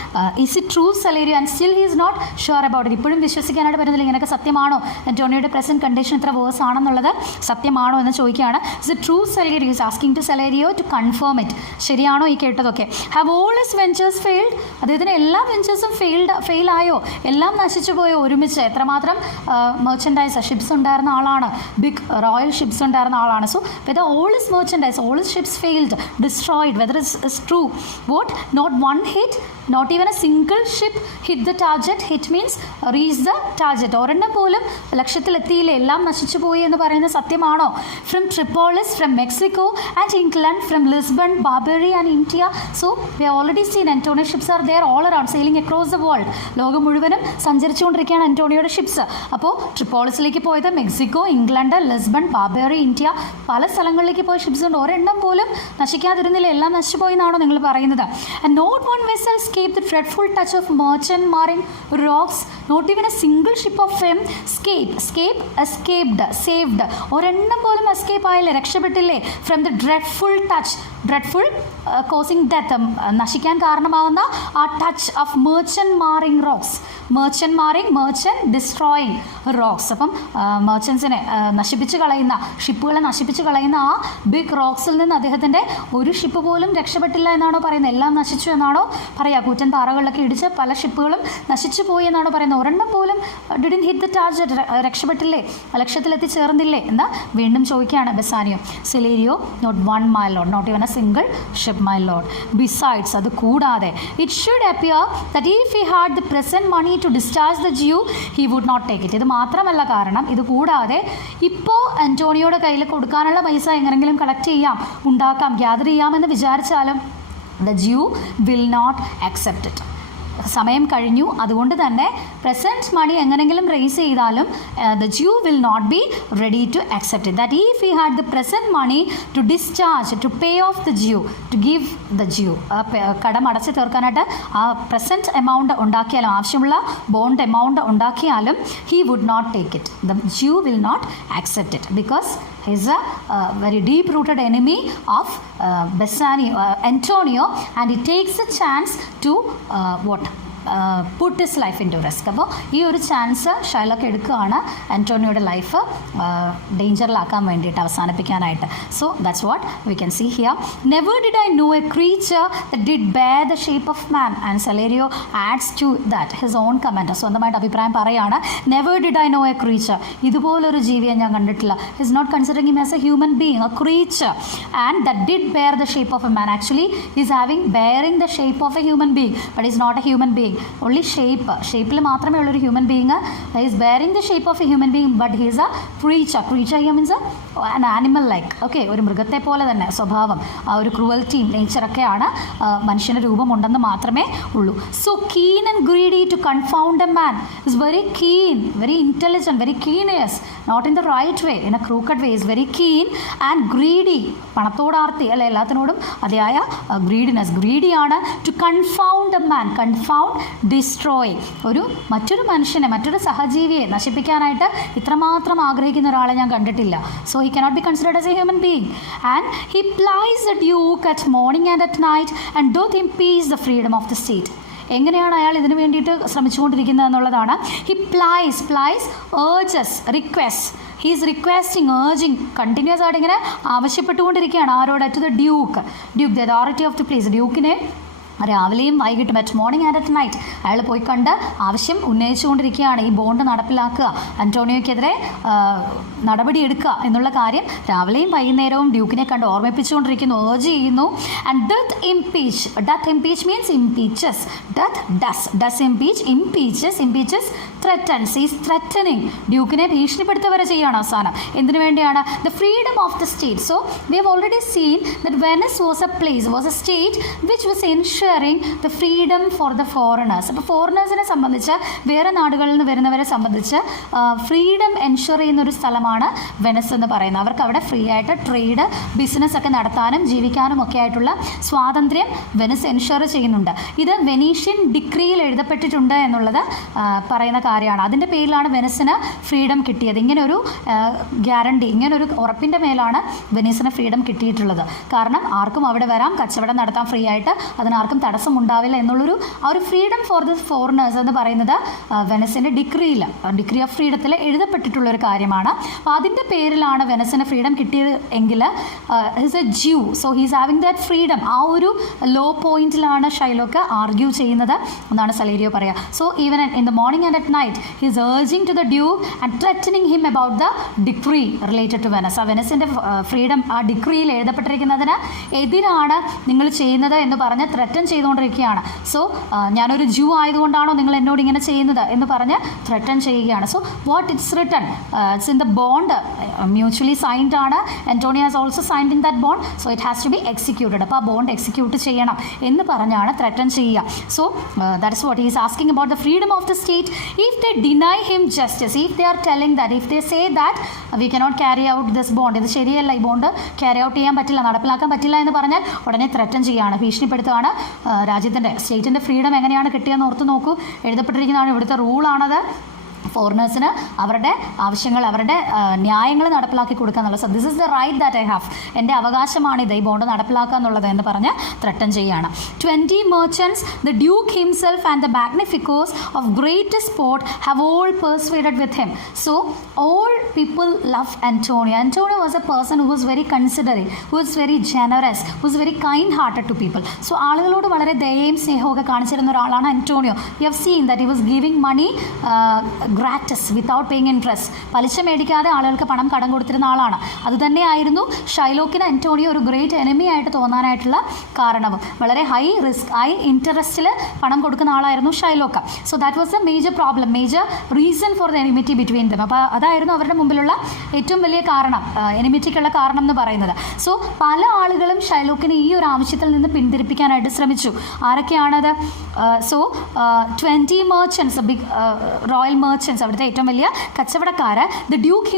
is it true Salerio? And still he is not sure about it. ഇപ്പോഴും വിശ്വസിക്കാനായിട്ട് പറ്റുന്നില്ല, ഇങ്ങനെയൊക്കെ സത്യമാണോ, അന്റോണിയോയുടെ പ്രസൻറ്റ് കണ്ടീഷൻ ഇത്ര വേഴ്സ് ആണെന്നുള്ളത് സത്യമാണോ എന്ന് ചോദിക്കുകയാണ്. Is it true Salerio? Is asking to Salerio to confirm it. ശരിയാണോ ഈ കേട്ടതൊക്കെ? Have all his ventures failed? അദ്ദേഹത്തിന് എല്ലാ വെഞ്ചേഴ്സും ഫെയിലായോ? എല്ലാം നശിച്ചു പോയോ ഒരുമിച്ച്? എത്രമാത്രം മെർച്ചൻഡൈസ് ഷിപ്സ് ഉണ്ടായിരുന്ന ആളാണ്, ബിഗ് റോയൽ ഷിപ്സ് ഉണ്ടായിരുന്ന ആളാണ്. So whether all his merchandise, all his ships failed, destroyed, whether it's true. What? Not one hit, not even a single ship hit the target. Hit means reach the target. ഒരെണ്ണം പോലും ലക്ഷ്യത്തിലെത്തിയില്ല, എല്ലാം നശിച്ചു പോയി എന്ന് പറയുന്നത് സത്യമാണോ? From Tripolis, from Mexico and England, from Lisbon, Barbary and India. So we have already seen Antonio ships are there all around, sailing across the world. ലോകം മുഴുവനും സഞ്ചരിച്ചുകൊണ്ടിരിക്കുകയാണ് അന്റോണിയോയുടെ ഷിപ്സ്. അപ്പോൾ ട്രിപ്പോളിസിലേക്ക് പോയത് Mexico, England, Lisbon, Barbary, India, പല സ്ഥലങ്ങളിലേക്ക് പോയ ഷിപ്സ് ഉണ്ട്. ഒരെണ്ണം പോലും നശിക്കാതിരുന്നില്ല, എല്ലാം നശിച്ചുപോയി എന്നാണോ നിങ്ങൾ പറയുന്നത്? And not one vessel escaped the dreadful touch of merchant marine rocks. Not even a single ship of him saved. ഒരെണ്ണം പോലും എസ്കേപ്പ് ആയില്ലേ, രക്ഷപ്പെട്ടില്ലേ? From the dreadful touch, dreadful causing death, നശിക്കാൻ കാരണമാകുന്ന ആ touch of merchant marine rocks. merchant destroying rocks. അപ്പം മെർച്ചൻസിനെ നശിപ്പിച്ച് കളയുന്ന, ഷിപ്പുകളെ നശിപ്പിച്ച് കളയുന്ന ആ ബിഗ് റോക്സിൽ നിന്ന് അദ്ദേഹത്തിൻ്റെ ഒരു ഷിപ്പ് പോലും രക്ഷപ്പെട്ടില്ല എന്നാണോ പറയുന്നത്? എല്ലാം നശിച്ചു എന്നാണോ പറയുക? കൂറ്റൻ പാറകളിലൊക്കെ ഇടിച്ച് പല ഷിപ്പുകളും നശിച്ചു പോയി എന്നാണോ പറയുന്നത്? ഒരെണ്ണം പോലും ഡിഡ്ന്റ് ഹിറ്റ് ദ ടാർഗറ്റ്, രക്ഷപ്പെട്ടില്ലേ, ലക്ഷ്യത്തിലെത്തിച്ചേർന്നില്ലേ എന്ന് വീണ്ടും ചോദിക്കുകയാണ് Bassanio. Salerio, not one my lord, not even a single ship my lord. Besides, അത് കൂടാതെ, it should appear that if he had the present money to discharge the Jew he would not take it. ഇത് മാത്രമല്ല, കാരണം ഇത് കൂടാതെ ഇപ്പോൾ അന്റോണിയോയുടെ കയ്യിൽ കൊടുക്കാനുള്ള പൈസ എങ്ങനെങ്കിലും കളക്ട് ചെയ്യാം, ഉണ്ടാക്കാം, ഗ്യാദർ ചെയ്യാമെന്ന് വിചാരിച്ചാലും the Jew will not accept it. സമയം കഴിഞ്ഞു, അതുകൊണ്ട് തന്നെ പ്രസൻറ്റ് മണി എങ്ങനെങ്കിലും റേസ് ചെയ്താലും the Jew will not be ready to accept it. That if he had the present money to discharge, to pay off the Jew, to give the Jew, കടം അടച്ച് തീർക്കാനായിട്ട് ആ പ്രസൻറ്റ് എമൗണ്ട് ഉണ്ടാക്കിയാലും, ആവശ്യമുള്ള ബോണ്ട് എമൗണ്ട് ഉണ്ടാക്കിയാലും he would not take it. The Jew will not accept it because he is a very deep rooted enemy of Antonio, and he takes a chance to put his life into risk. അപ്പോൾ ഈ ഒരു ചാൻസ് ഷൈലോക്ക് എടുക്കുകയാണ് ആന്റോണിയോയുടെ ലൈഫ് ഡേഞ്ചറിലാക്കാൻ വേണ്ടിയിട്ട്, അവസാനിപ്പിക്കാനായിട്ട്. So that's what we can see here. Never did I know a creature that did bear the shape of man. And Salerio adds to that his own comment. സ്വന്തമായിട്ട് അഭിപ്രായം പറയുകയാണ്. Never did I know a creature, ഇതുപോലൊരു ജീവിയെ ഞാൻ കണ്ടിട്ടില്ല. His not considering him as a human being, a creature, and that did bear the shape of a man. Actually is having bearing the shape of a human being, but is not a human being. Being, only ഷേപ്പിൽ മാത്രമേ ഉള്ളൊരു human being. Is bearing the shape of a human being but he is a creature means an animal like. Okay, ഒരു മൃഗത്തെ പോലെ തന്നെ സ്വഭാവം, ആ ഒരു ക്രൂവൽറ്റിയും നേച്ചറൊക്കെയാണ് മനുഷ്യൻ്റെ രൂപമുണ്ടെന്ന് മാത്രമേ ഉള്ളൂ. So keen and greedy to confound a man is very keen, very intelligent, very ingenious, not in the right way, in a crooked way, is very keen and greedy, പണത്തോടാർത്തി അല്ലെ, എല്ലാത്തിനോടും അതിയായ ഗ്രീഡിനെസ്, ഗ്രീഡിയാണ്. To confound a man, confound, destroy, മറ്റൊരു മനുഷ്യനെ, മറ്റൊരു സഹജീവിയെ നശിപ്പിക്കാനായിട്ട് ഇത്രമാത്രം ആഗ്രഹിക്കുന്ന ഒരാളെ ഞാൻ കണ്ടിട്ടില്ല. So he cannot be considered as a human being. And he plies the duke at morning and at night and doth impeach the freedom of the state. എങ്ങനെയാണ് അയാൾ ഇതിനു വേണ്ടിയിട്ട് ശ്രമിച്ചുകൊണ്ടിരിക്കുന്നത് എന്നുള്ളതാണ്. He plies urges, request, he is requesting, urging, continuous ആയിട്ട് ഇങ്ങനെ ആവശ്യപ്പെട്ടുകൊണ്ടിരിക്കുകയാണ്. ആരോട്? To the duke the authority of the place. ഡ്യൂക്കിനെ രാവിലെയും വൈകിട്ടും, at morning and at night അയാൾ പോയി കണ്ട് ആവശ്യം ഉന്നയിച്ചുകൊണ്ടിരിക്കുകയാണ്. ഈ ബോണ്ട് നടപ്പിലാക്കുക, അന്റോണിയോയ്ക്കെതിരെ നടപടിയെടുക്കുക എന്നുള്ള കാര്യം രാവിലെയും വൈകുന്നേരവും ഡ്യൂക്കിനെ കണ്ട് ഓർമ്മിപ്പിച്ചുകൊണ്ടിരിക്കുന്നു, ഏർജ് ചെയ്യുന്നു. And doth impeach means impeaches, impeaches threatens, is threatening, ഡ്യൂക്കിനെ ഭീഷണിപ്പെടുത്തുക വരെ ചെയ്യുകയാണ് അവസാനം. എന്തിനു വേണ്ടിയാണ്? The freedom of the state. So we have already seen that Venice was a state which was ensuring the freedom for the foreigners. അപ്പോൾ ഫോറിനേഴ്സിനെ സംബന്ധിച്ച്, വേറെ നാടുകളിൽ നിന്ന് വരുന്നവരെ സംബന്ധിച്ച് ഫ്രീഡം എൻഷുർ ചെയ്യുന്ന ഒരു സ്ഥലമാണ് വെനസ് എന്ന് പറയുന്നത്. അവർക്ക് അവിടെ ഫ്രീ ആയിട്ട് ട്രേഡ്, ബിസിനസ് ഒക്കെ നടത്താനും ജീവിക്കാനും ഒക്കെ ആയിട്ടുള്ള സ്വാതന്ത്ര്യം വെനസ് എൻഷുർ ചെയ്യുന്നുണ്ട്. ഇത് വെനീഷ്യൻ ഡിക്രിയിൽ എഴുതപ്പെട്ടിട്ടുണ്ട് എന്നുള്ളത് പറയുന്ന കാര്യമാണ്. അതിൻ്റെ പേരിലാണ് വെനസിന് ഫ്രീഡം കിട്ടിയത്. ഇങ്ങനൊരു ഗ്യാരണ്ടി, ഇങ്ങനൊരു ഉറപ്പിൻ്റെ മേലാണ് വെനീസിന് ഫ്രീഡം കിട്ടിയിട്ടുള്ളത്. കാരണം ആർക്കും അവിടെ വരാം, കച്ചവടം നടത്താം ഫ്രീ ആയിട്ട്, അതിനാർക്കും തടസ്സം ഉണ്ടാവില്ല എന്നുള്ളൊരു ആ ഒരു ഫ്രീഡം ഫോർ ദ ഫോറിനേഴ്സ് എന്ന് പറയുന്നത് വെനസിൻ്റെ ഡിക്രി ഓഫ് ഫ്രീഡത്തിൽ എഴുതപ്പെട്ടിട്ടുള്ളൊരു കാര്യമാണ്. അപ്പോൾ അതിൻ്റെ പേരിലാണ് വെനസിന് ഫ്രീഡം കിട്ടിയത് എങ്കിൽ he's a juice, so he's having that freedom. ആ ഒരു ലോ പോയിന്റിലാണ് ഷൈലോക്ക് ആർഗ്യൂ ചെയ്യുന്നത് എന്നാണ് സലേരിയോ പറയുക. So even in the morning and at night he is urging to the duke and threatening him about the decree related to Venice. ആ വെനസിൻ്റെ ഫ്രീഡം ആ ഡിക്രിയിൽ എഴുതപ്പെട്ടിരിക്കുന്നതിന് എതിരാണ് നിങ്ങൾ ചെയ്യുന്നത് എന്ന് പറഞ്ഞ് ത്രെറ്റൻ ചെയ്തുകൊണ്ടിരിക്കുകയാണ്. സോ ഞാനൊരു ജൂ ആയതുകൊണ്ടാണോ നിങ്ങൾ എന്നോട് ഇങ്ങനെ ചെയ്യുന്നത് എന്ന് പറഞ്ഞ് ത്രെറ്റൻ ചെയ്യുകയാണ്. So what it's written, it's in the bond, mutually signed ആണ്. Antonio has also signed in that bond, so it has to be executed. അപ്പോൾ ആ ബോണ്ട് എക്സിക്യൂട്ട് ചെയ്യണം എന്ന് പറഞ്ഞാണ് ത്രെറ്റൻ ചെയ്യുക. So that is what he is asking about the freedom of the state. If they deny him justice, if they are telling that, if they say that we cannot carry out this bond, ഇത് ശരിയല്ല, ഈ ബോണ്ട് ക്യാരി ഔട്ട് ചെയ്യാൻ പറ്റില്ല, നടപ്പിലാക്കാൻ പറ്റില്ല എന്ന് പറഞ്ഞാൽ ഉടനെ ത്രെറ്റൻ ചെയ്യുകയാണ്, ഭീഷണിപ്പെടുത്തുകയാണ്. രാജ്യത്തിൻ്റെ, സ്റ്റേറ്റിൻ്റെ ഫ്രീഡം എങ്ങനെയാണ് കിട്ടിയെന്ന് ഓർത്ത് നോക്കൂ. എഴുതപ്പെട്ടിരിക്കുന്നതാണ്, ഇവിടുത്തെ റൂളാണത്. ഫോറിനേഴ്സിന് അവരുടെ ആവശ്യങ്ങൾ, അവരുടെ ന്യായങ്ങൾ നടപ്പിലാക്കി കൊടുക്കുക എന്നുള്ളത്. So this is the right that I have, എൻ്റെ അവകാശമാണിത്, ഈ ബോണ്ട് നടപ്പിലാക്കുക എന്നുള്ളത് എന്ന് പറഞ്ഞ് ത്രെറ്റൻ ചെയ്യുകയാണ്. 20 merchants, the Duke himself and the Magnificos of greatest port have all persuaded with him. So all people love Antonio. Antonio was a person who was very considerate, who was very generous, who was very kind hearted to people. So ആളുകളോട് വളരെ ദയയും സ്നേഹമൊക്കെ കാണിച്ചിരുന്ന ഒരാളാണ് അന്റോണിയോ. You have seen that he was giving money gratis without paying interest, പലിശ മേടിക്കാതെ ആളുകൾക്ക് പണം കടം കൊടുത്തിരുന്ന ആളാണ്. അതുതന്നെയായിരുന്നു ഷൈലോക്കിന് അന്റോണിയോ ഒരു ഗ്രേറ്റ് എനിമി ആയിട്ട് തോന്നാനായിട്ടുള്ള കാരണവും. വളരെ ഹൈ റിസ്ക്, ഹൈ ഇൻട്രസ്റ്റിൽ പണം കൊടുക്കുന്ന ആളായിരുന്നു Shylock. So that was A major problem, major reason for the enmity between them. അപ്പോൾ അതായിരുന്നു അവരുടെ മുമ്പിലുള്ള ഏറ്റവും വലിയ കാരണം, എനിമിറ്റിക്കുള്ള കാരണം എന്ന് പറയുന്നത്. സോ പല ആളുകളും ഷൈലോക്കിനെ ഈ ഒരു ആവശ്യത്തിൽ നിന്ന് പിന്തിരിപ്പിക്കാനായിട്ട് ശ്രമിച്ചു. ആരൊക്കെയാണത്? So 20 merchants, big royal merchants, അവിടുത്തെ ഏറ്റവും വലിയ കച്ചവടക്കാർ. The duke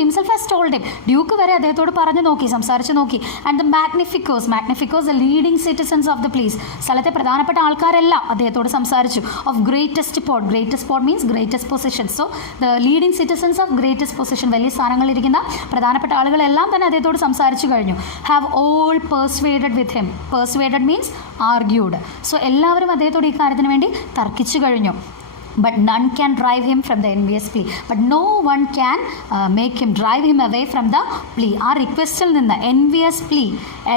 himself has told him, duke വരെ അദ്ദേഹത്തോട് പറഞ്ഞു നോക്കി, സംസാരിച്ച് നോക്കി. And the magnificoes the leading citizens of the place, സ്ഥലത്തെ പ്രധാനപ്പെട്ട ആൾക്കാരെല്ലാം അദ്ദേഹത്തോട് സംസാരിച്ചു. Of greatest port means greatest position. So the leading citizens of greatest position, വലിയ സ്ഥാനങ്ങളിലിരിക്കുന്ന പ്രധാനപ്പെട്ട ആളുകളെല്ലാം തന്നെ അദ്ദേഹത്തോട് സംസാരിച്ചു കഴിഞ്ഞു. Have all persuaded with him. Persuaded means argued. So എല്ലാവരും അദ്ദേഹത്തോട് ഈ കാര്യത്തിന് വേണ്ടി തർക്കിച്ചു കഴിഞ്ഞു. But none can drive him from the envious plea. But no one can drive him away from the plea. ആ റിക്വസ്റ്റിൽ നിന്ന്, envious plea,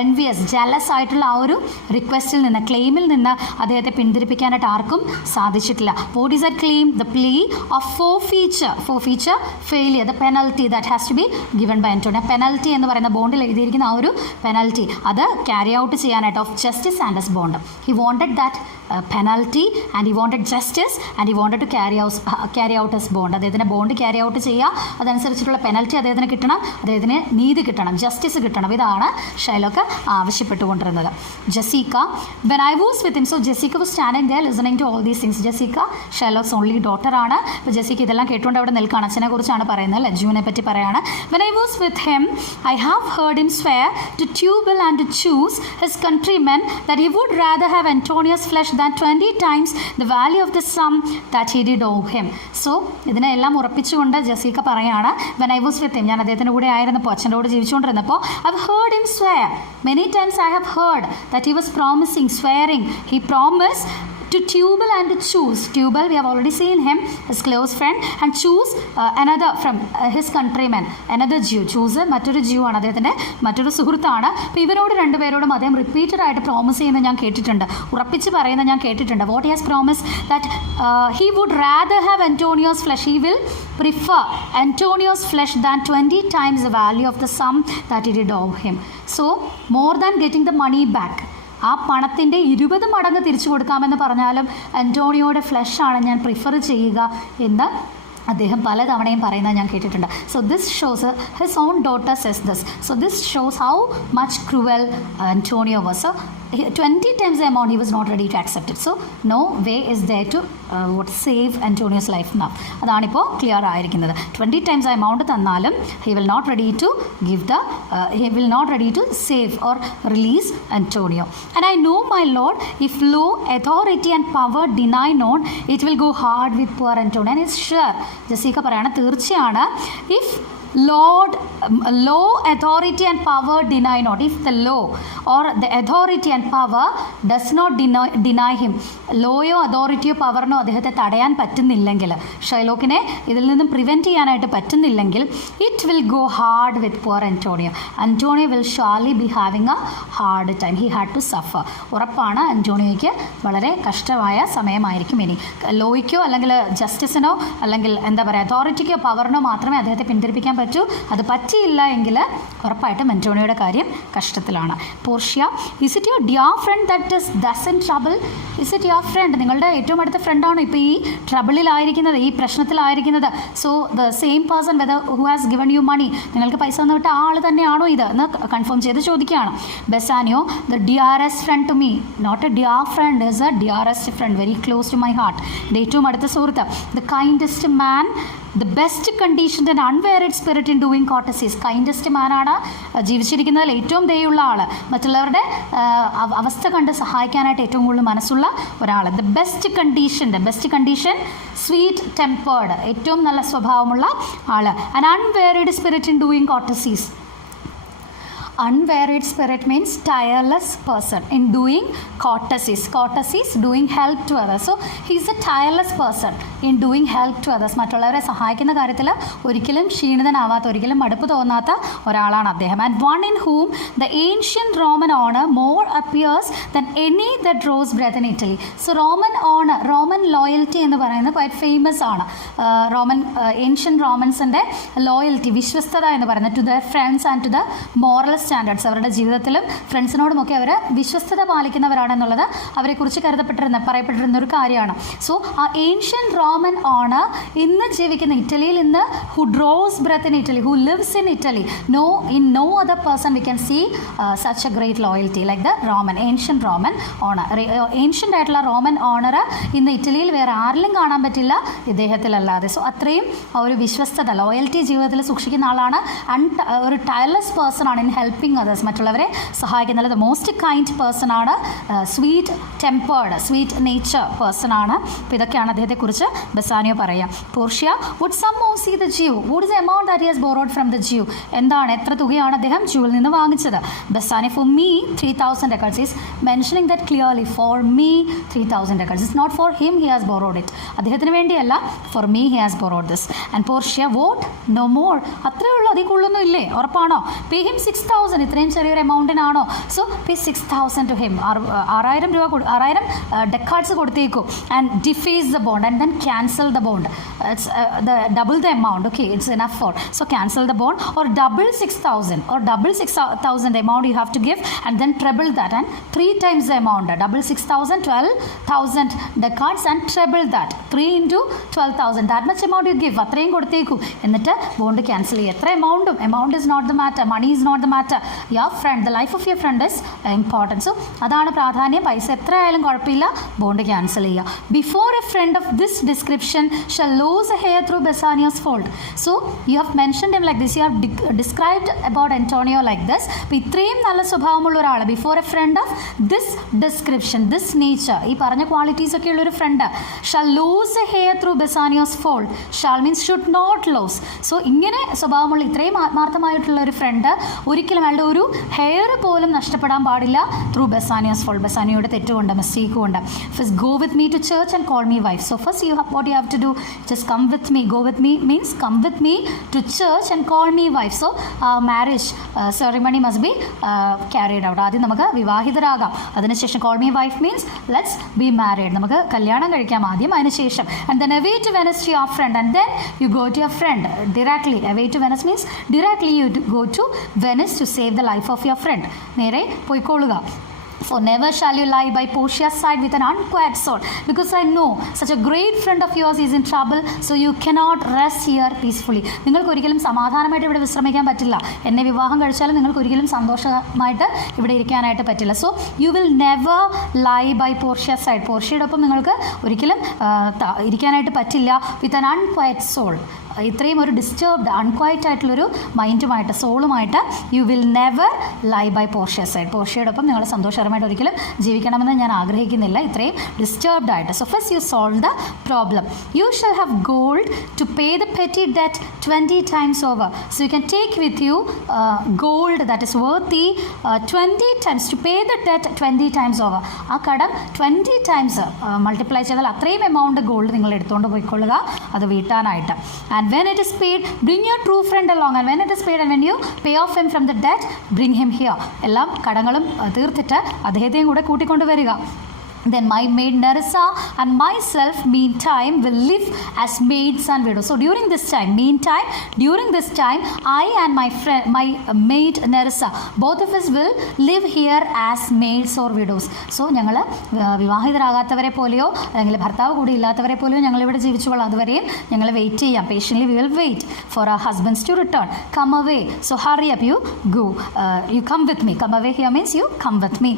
എൻവിയസ് ജലസ് ആയിട്ടുള്ള ആ ഒരു റിക്വസ്റ്റിൽ നിന്ന് ക്ലെയിമിൽ നിന്ന് അദ്ദേഹത്തെ പിന്തിരിപ്പിക്കാനായിട്ട് ആർക്കും സാധിച്ചിട്ടില്ല. What is the claim? The plea of forfeiture failure, the penalty that has to be given by Antonio. Penalty എന്ന് പറയുന്ന ബോണ്ടിൽ എഴുതിയിരിക്കുന്ന ആ ഒരു പെനൽറ്റി അത് ക്യാരി ഔട്ട് ചെയ്യാനായിട്ട് of justice and his bond. He wanted that penalty and he wanted justice and he wanted to carry out his bond. അദ്ദേഹത്തിന് ബോണ്ട് ക്യാരി ഔട്ട് ചെയ്യുക, അതനുസരിച്ചിട്ടുള്ള പെനൽറ്റി അദ്ദേഹത്തിന് കിട്ടണം, അദ്ദേഹത്തിന് നീതി കിട്ടണം, ജസ്റ്റിസ് കിട്ടണം. ഇതാണ് ഷൈലോക്ക് ആവശ്യപ്പെട്ടുകൊണ്ടിരുന്നത്. Jessica, when I was with him, so Jessica was standing there listening to all these things. Jessica Shylock's only daughter ആണ്. അപ്പോൾ ജെസിക്ക ഇതെല്ലാം കേട്ടുകൊണ്ട് അവിടെ നിൽക്കുകയാണ്. അച്ഛനെ കുറിച്ചാണ് പറയുന്നത്, ലജുവിനെ പറ്റി പറയാണ്. when I was with him, I have heard him swear to Tubal and to choose his countrymen that he would rather have Antonius' flesh than 20 times the value of the sum that he did owe him. So ഇതിനെല്ലാം ഉറപ്പിച്ചുകൊണ്ട് ജെസിക്ക പറയാണ്, when I was with him, ഞാൻ അദ്ദേഹത്തിൻ്റെ കൂടെ ആയിരുന്നപ്പോൾ, അച്ഛൻ്റെ കൂടെ ജീവിച്ചുകൊണ്ടിരുന്നപ്പോൾ, I've heard him swear. Many times I have heard that he was promising, swearing. He promised to Tubal and to choose. Tubal, we have already seen him, his close friend, and choose another from his countrymen, another Jew. Choose മറ്റൊരു Jew ആണ്, അദ്ദേഹത്തിൻ്റെ മറ്റൊരു സുഹൃത്താണ്. അപ്പോൾ ഇവരോട് രണ്ടുപേരോടും അദ്ദേഹം റിപ്പീറ്റഡ് ആയിട്ട് പ്രോമിസ് ചെയ്യുന്നത് ഞാൻ കേട്ടിട്ടുണ്ട്, ഉറപ്പിച്ച് പറയുന്നത് ഞാൻ കേട്ടിട്ടുണ്ട്. What he has promise? That he would rather have Antonio's flesh. He will prefer Antonio's flesh than 20 times the value of the sum that he did owe him. So more than getting the money back, ആ പണത്തിൻ്റെ 20 മടങ്ങ് തിരിച്ചു കൊടുക്കാമെന്ന് പറഞ്ഞാലും അന്റോണിയോയുടെ ഫ്ലഷാണ് ഞാൻ പ്രിഫർ ചെയ്യുക എന്ന് അദ്ദേഹം പലതവണയും പറയുന്നത് ഞാൻ കേട്ടിട്ടുണ്ട്. So this shows his own daughter cess this. So this shows how much cruel Antonio was. 20 times the amount he was not ready to accept it. So no way is there to save Antonio's life now. അതാണിപ്പോൾ ക്ലിയർ ആയിരിക്കുന്നത്. 20 times the amount തന്നാലും he will not ready to save or release Antonio. And I know, my lord, if law, authority and power deny not, it will go hard with poor Antonio. And it's sure, Jessica പറയാണ്, തീർച്ചയാണ്, if law, authority and power deny not, if the law or the authority and power does not deny him, ലോയോ അതോറിറ്റിയോ പവറിനോ അദ്ദേഹത്തെ തടയാൻ പറ്റുന്നില്ലെങ്കിൽ, ഷൈലോക്കിനെ ഇതിൽ നിന്നും പ്രിവെൻറ്റ് ചെയ്യാനായിട്ട് പറ്റുന്നില്ലെങ്കിൽ, it will go hard with poor Antonio. Antonio will surely be having a hard time. He had to suffer. ഉറപ്പാണ്, അന്റോണിയോയ്ക്ക് വളരെ കഷ്ടമായ സമയമായിരിക്കും ഇനി. ലോയ്ക്കോ അല്ലെങ്കിൽ ജസ്റ്റിസിനോ അല്ലെങ്കിൽ എന്താ പറയുക അതോറിറ്റിക്കോ പവറിനോ മാത്രമേ അദ്ദേഹത്തെ പിന്തിരിപ്പിക്കാൻ പറ്റൂ. അത് പറ്റിയില്ല എങ്കിൽ ഉറപ്പായിട്ടും അന്റോണിയോയുടെ കാര്യം കഷ്ടത്തിലാണ്. Portia, is it your dear friend that is thus in trouble? Is it your friend? നിങ്ങളുടെ ഏറ്റവും അടുത്ത ഫ്രണ്ടാണോ ഇപ്പോൾ ഈ ട്രബിളിലായിരിക്കുന്നത്, ഈ പ്രശ്നത്തിലായിരിക്കുന്നത്? So the same person whether who has given you money, നിങ്ങൾക്ക് പൈസ തന്നു വിട്ട ആൾ തന്നെയാണോ ഇത് എന്ന് കൺഫേം ചെയ്ത് ചോദിക്കുകയാണ്. Bassanio, the dearest friend to me, not a dear friend, is a dearest friend, very close to my heart. എൻ്റെ ഏറ്റവും അടുത്ത സുഹൃത്ത്. The kindest man, the best conditioned and unwearied spirit in doing courtesies. Kindest മാനാണ്, ജീവിച്ചിരിക്കുന്നതിൽ ഏറ്റവും ദയുള്ള ആൾ, മറ്റുള്ളവരുടെ അവസ്ഥ കണ്ട് സഹായിക്കാനായിട്ട് ഏറ്റവും കൂടുതൽ മനസ്സുള്ള ഒരാൾ. The best condition sweet tempered, ഏറ്റവും നല്ല സ്വഭാവമുള്ള ആൾ. And unwearied spirit in doing courtesies. Unwearied spirit means tireless person in doing courtesies. Doing help to others. So he is a tireless person in doing help to others. മറ്റുള്ളവരെ സഹായിക്കുന്ന കാര്യത്തിൽ ഒരിക്കലും ക്ഷീണിതനാവാത്ത, ഒരിക്കലും മടുപ്പ് തോന്നാത്ത ഒരാളാണ് അദ്ദേഹം. And one in whom the ancient Roman honor more appears than any that draws breath in Italy. So Roman honor, Roman loyalty എന്ന് പറയുന്നത് quite famous ആണ്. Ancient Romansൻ്റെ loyalty, വിശ്വസ്തത എന്ന് പറയുന്നത് to their friends and to the moral standards, അവരുടെ ജീവിതത്തിലും ഫ്രണ്ട്സിനോടുമൊക്കെ അവർ വിശ്വസ്തത പാലിക്കുന്നവരാണെന്നുള്ളത് അവരെക്കുറിച്ച് പറയപ്പെട്ടിരുന്ന ഒരു കാര്യമാണ്. സോ ആ ഏൻഷ്യൻ റോമൻ ഓണർ ഇന്ന് ജീവിക്കുന്ന ഇറ്റലിയിൽ ഇന്ന് who draws breath in Italy, who lives in Italy, no other person we can see such a great loyalty like the ancient Roman honour. Ancient ആയിട്ടുള്ള റോമൻ ഓണർ ഇന്ന് ഇറ്റലിയിൽ വേറെ ആരിലും കാണാൻ പറ്റില്ല ഇദ്ദേഹത്തിലല്ലാതെ. സോ അത്രയും ഒരു വിശ്വസ്തത, ലോയൽറ്റി ജീവിതത്തിൽ സൂക്ഷിക്കുന്ന ആളാണ്. ഒരു ടയർലെസ് പേഴ്സൺ ആണ് ഇൻ ഹെൽപ്പിംഗ് അതേഴ്സ്, മറ്റുള്ളവരെ സഹായിക്കുന്നത്. ദ മോസ്റ്റ് കൈൻഡ് പേഴ്സൺ ആണ്, sweet tempered, sweet nature person ആണ്. അപ്പോൾ ഇതൊക്കെയാണ് അദ്ദേഹത്തെക്കുറിച്ച് ബെസാനിയോ പറയുക. Portia, would some more see the Jew, would is amount that he has borrowed from the Jew, എന്താണ് എത്ര തുകയാണ് അദ്ദേഹം ജ്യൂവിൽ നിന്ന് വാങ്ങിച്ചത്? Bassanio, for me 3000 records. Is mentioning that clearly. For me 3000 records. It's not for him he has borrowed it, അദ്ദേഹത്തിന് വേണ്ടിയല്ല, for me he has borrowed this. And Portia, what no more, അത്രയേ ഉള്ളൂ, അതിൽ കൂടുതലൊന്നും ഇല്ലേ? ഉറപ്പാണോ? പേ ഹിം 6000 6,000 ഇത്രയും ചെറിയൊരു എമൗണ്ടിനാണോ? So pay 6,000 to him. 6,000 രൂപ 6,000 ഡെക്കാർഡ്സ് കൊടുത്തേക്കും. And deface the bond and then cancel the bond. It's double the amount. Okay, it's enough for. So cancel the bond or double 6,000 or double 6,000 amount you have to give and then treble that and 3 times the amount. Double 6,000, 12,000 decards and treble that. 3 into 12,000. That much amount you give. അത്രയും കൊടുത്തേക്കും. എന്നിട്ട് ബോണ്ട് ക്യാൻസൽ ചെയ്യുക. എത്ര എമൗണ്ടും, amount is not the matter, money is not the matter. Your friend, the life of your friend is important. So അതാണ് പ്രാധാന്യം. പൈസ എത്ര ആയാലും കുഴപ്പമില്ല, ബോണ്ട് ക്യാൻസൽ ചെയ്യുക. Before a friend of this description shall lose a hair through Bassanio's fault. So you have mentioned him like this. You have described about Antonio like this. അപ്പോൾ ഇത്രയും നല്ല സ്വഭാവമുള്ള ഒരാൾ, before a friend of this description, this nature, ഈ പറഞ്ഞ ക്വാളിറ്റീസ് ഒക്കെ ഉള്ളൊരു friend, shall lose a hair through Bassanio's fault. Shall means should not lose. So ഇങ്ങനെ സ്വഭാവമുള്ള ഇത്രയും ആത്മാർത്ഥമായിട്ടുള്ള ഒരു ഫ്രണ്ട് ഒരിക്കലും അയാളുടെ ഒരു ഹെയർ പോലും നഷ്ടപ്പെടാൻ പാടില്ല ത്രൂ ബെസാനിയോസ് ഫോൾട്ട്, ബെസാനിയോയുടെ തെറ്റുകൊണ്ട്, മിസ്റ്റേക്ക് കൊണ്ട്. First go with me to church and call me wife. So first what you have to do, just come with me. Go with me means come with me to church and call me wife. So marriage ceremony must be carried out. ആദ്യം നമുക്ക് വിവാഹിതരാകാം, അതിനുശേഷം call me wife means let's be married. നമുക്ക് കല്യാണം കഴിക്കാം ആദ്യം, അതിനുശേഷം and then away to Venice to your friend and then you go to your friend directly. Away to Venice means directly you go to Venice to save the life of your friend. നേരെ പോയിക്കൊള്ളുക. For never shall you lie by Portia's side with an unquiet soul, because I know such a great friend of yours is in trouble, so you cannot rest here peacefully. നിങ്ങൾക്ക് ഒരിക്കലും സമാധാനമായിട്ട് ഇവിടെ വിശ്രമിക്കാൻ പറ്റില്ല. എന്നെ വിവാഹം കഴിച്ചാലും നിങ്ങൾക്ക് ഒരിക്കലും സന്തോഷമായിട്ട് ഇവിടെ ഇരിക്കാനായിട്ട് പറ്റില്ല. So you will never lie by Portia's side. പോർഷ്യയുടെ ഒപ്പം നിങ്ങൾക്ക് ഒരിക്കലും ഇരിക്കാനായിട്ട് പറ്റില്ല. വിത്ത് ആൻ അൺക്വയറ്റ് സോൾ, ഇത്രയും ഒരു ഡിസ്റ്റർബ്ഡ് അൺക്വയറ്റ് ആയിട്ടുള്ളൊരു മൈൻഡുമായിട്ട്, സോളുമായിട്ട് you will never lie by Portia side. പോർഷ്യയോടൊപ്പം നിങ്ങൾ സന്തോഷകരമായിട്ട് ഒരിക്കലും ജീവിക്കണമെന്ന് ഞാൻ ആഗ്രഹിക്കുന്നില്ല, ഇത്രയും ഡിസ്റ്റർബ്ഡ് ആയിട്ട്. So first you solve the problem. You shall have gold to pay the petty debt 20 times over. So you can take with you gold that is worthy 20 times to pay the debt 20 times over. ആ കടം 20 times മൾട്ടിപ്ലൈ ചെയ്താൽ അത്രയും എമൗണ്ട് ഗോൾഡ് നിങ്ങൾ എടുത്തുകൊണ്ട് പോയിക്കൊള്ളുക അത് വീട്ടാനായിട്ട്. And when it is paid, bring your true friend along. And when it is paid and when you pay off him from the debt, bring him here. എല്ലാം കടങ്ങളും തീർത്തിട്ട് അദ്ദേഹത്തെയും കൂടെ കൂട്ടിക്കൊണ്ട് വരിക. Then my maid Nerissa and myself meantime will live as maids and widows. So during this time, I and my friend, my maid Nerissa, both of us will live here as maids or widows. So ഞങ്ങൾ വിവാഹിതരാകാത്തവരെ പോലെയോ അല്ലെങ്കിൽ ഭർത്താവ് കൂടി ഇല്ലാത്തവരെ പോലെയോ ഞങ്ങളിവിടെ ജീവിച്ചുകൊള്ളാം. അതുവരെയും ഞങ്ങൾ വെയിറ്റ് ചെയ്യാം. Patiently we will wait for our husbands to return. Come away. So hurry up, you go. You come with me. Come away here means you come with me.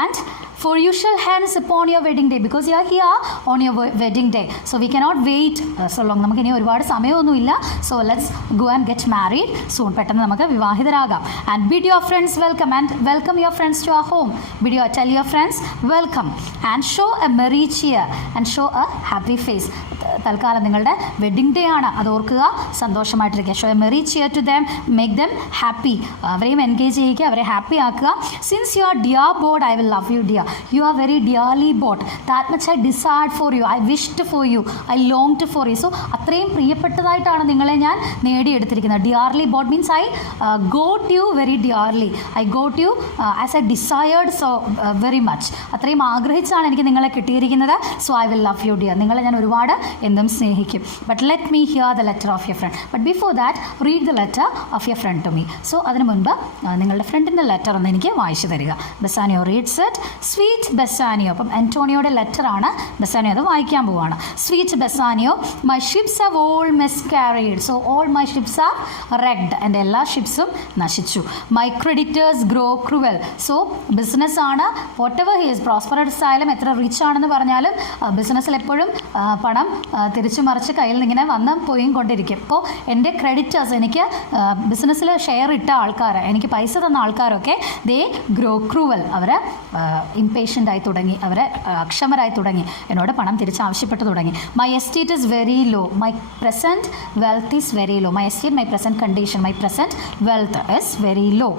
And for you shall hands upon your wedding day, because you are here on your wedding day. So we cannot wait so long. നമുക്ക് ഇനി ഒരുപാട് സമയമൊന്നുമില്ല. So let's go and get married soon. പെട്ടെന്ന് നമുക്ക് വിവാഹിതരാകാം. And bid your friends welcome and welcome your friends to our home. Tell your friends welcome and show a merry cheer and show a happy face. തൽക്കാലം നിങ്ങളുടെ വെഡ്ഡിംഗ് ഡേ ആണ്, അത് ഓർക്കുക, സന്തോഷമായിട്ടിരിക്കുക. Show a merry cheer to them, make them happy. അവരെയും എൻഗേജ് ചെയ്യിക്കുക, അവരെ ഹാപ്പി ആക്കുക. Since you are dear bought, I will love you dear. You are very dearly bought. That much I desired for you. I wished for you. I longed for you. So അത്രയും പ്രിയപ്പെട്ടതായിട്ടാണ് നിങ്ങളെ ഞാൻ നേടിയെടുത്തിരിക്കുന്നത്. Dearly bought means I got you very dearly. I got you as I desired so very much. അത്രയും ആഗ്രഹിച്ചാണ് എനിക്ക് നിങ്ങളെ കിട്ടിയിരിക്കുന്നത്. So I will love you dear. നിങ്ങളെ ഞാൻ ഒരുപാട് എന്നും സ്നേഹിക്കും. But let me hear the letter of your friend. But before that, read the letter of your friend to me. So അതിന് മുൻപ് നിങ്ങളുടെ ഫ്രണ്ടിൻ്റെ ലെറ്റർ ഒന്ന് എനിക്ക് വായിച്ചു തരിക. Bassanio reads it. Sweet Bassanio, അപ്പം ആൻറ്റോണിയോയുടെ ലെറ്ററാണ്. ബെസാനിയോ അത് വായിക്കാൻ പോവാണ്. Sweet Bassanio, my ships have all miscarried. So all my ships are wrecked. എൻ്റെ എല്ലാ ഷിപ്സും നശിച്ചു. My creditors grow cruel. So ബിസിനസ്സാണ്, whatever he is prosperous ആയാലും എത്ര റിച്ച് ആണെന്ന് പറഞ്ഞാലും ബിസിനസ്സിൽ എപ്പോഴും പണം തിരിച്ചു മറിച്ച് കയ്യിൽ നിന്ന് ഇങ്ങനെ വന്ന് പോയും കൊണ്ടിരിക്കും. അപ്പോൾ എൻ്റെ ക്രെഡിറ്റേഴ്സ്, എനിക്ക് ബിസിനസ്സിൽ ഷെയർ ഇട്ട ആൾക്കാർ, എനിക്ക് പൈസ തന്ന ആൾക്കാരൊക്കെ ദേ ഗ്രോ ക്രൂവൽ. അവർ ഇംപേഷ്യൻ്റ് ആയി തുടങ്ങി, അവർ അക്ഷമരായി തുടങ്ങി, എന്നോട് പണം തിരിച്ചാവശ്യപ്പെട്ടു തുടങ്ങി. My estate is very low. My present wealth is very low. My estate, my present condition, my present wealth is very low.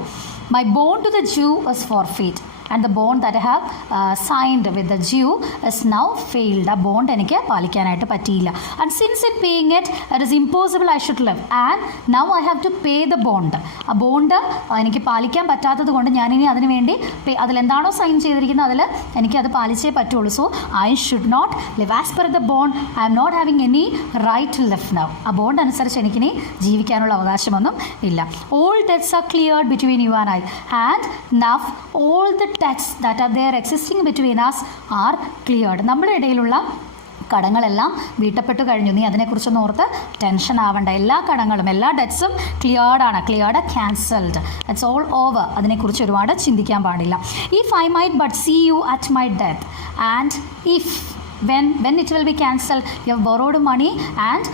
My bond to the Jew was forfeit. and the bond that I have signed with the Jew is now failed. ആ ബോണ്ട് എനിക്ക് പാലിക്കാനായിട്ട് പറ്റിയില്ല. And since in paying it is impossible I should live, and now I have to pay the bond. ആ ബോണ്ട് എനിക്ക് പാലിക്കാൻ പറ്റാത്തത് കൊണ്ട് ഞാനിനി അതിന് വേണ്ടി അതിലെന്താണോ സൈൻ ചെയ്തിരിക്കുന്നത് അതിൽ എനിക്കത് പാലിച്ചേ പറ്റുള്ളൂ. So I should not live as per the bond. I am not having any right to live now. ആ ബോണ്ട് അനുസരിച്ച് എനിക്കിനി ജീവിക്കാനുള്ള അവകാശമൊന്നും ഇല്ല. All debts are cleared between you and I, and now all the debts that are there existing between us are cleared. നമ്മുടെ ഇടയിലുള്ള കടങ്ങളെല്ലാം വീട്ടപ്പെട്ടു കഴിഞ്ഞു. നീ അതിനെക്കുറിച്ചൊന്നും ഓർത്ത് ടെൻഷൻ ആവണ്ട. എല്ലാ കടങ്ങളും എല്ലാ ഡെറ്റ്സും ക്ലിയർഡാണ്. Cleared, cancelled, it's all over. അതിനെക്കുറിച്ച് ഒരുപാട് ചിന്തിക്കാൻ പാടില്ല. If I might but see you at my death, and if when it will be cancelled, you have borrowed money and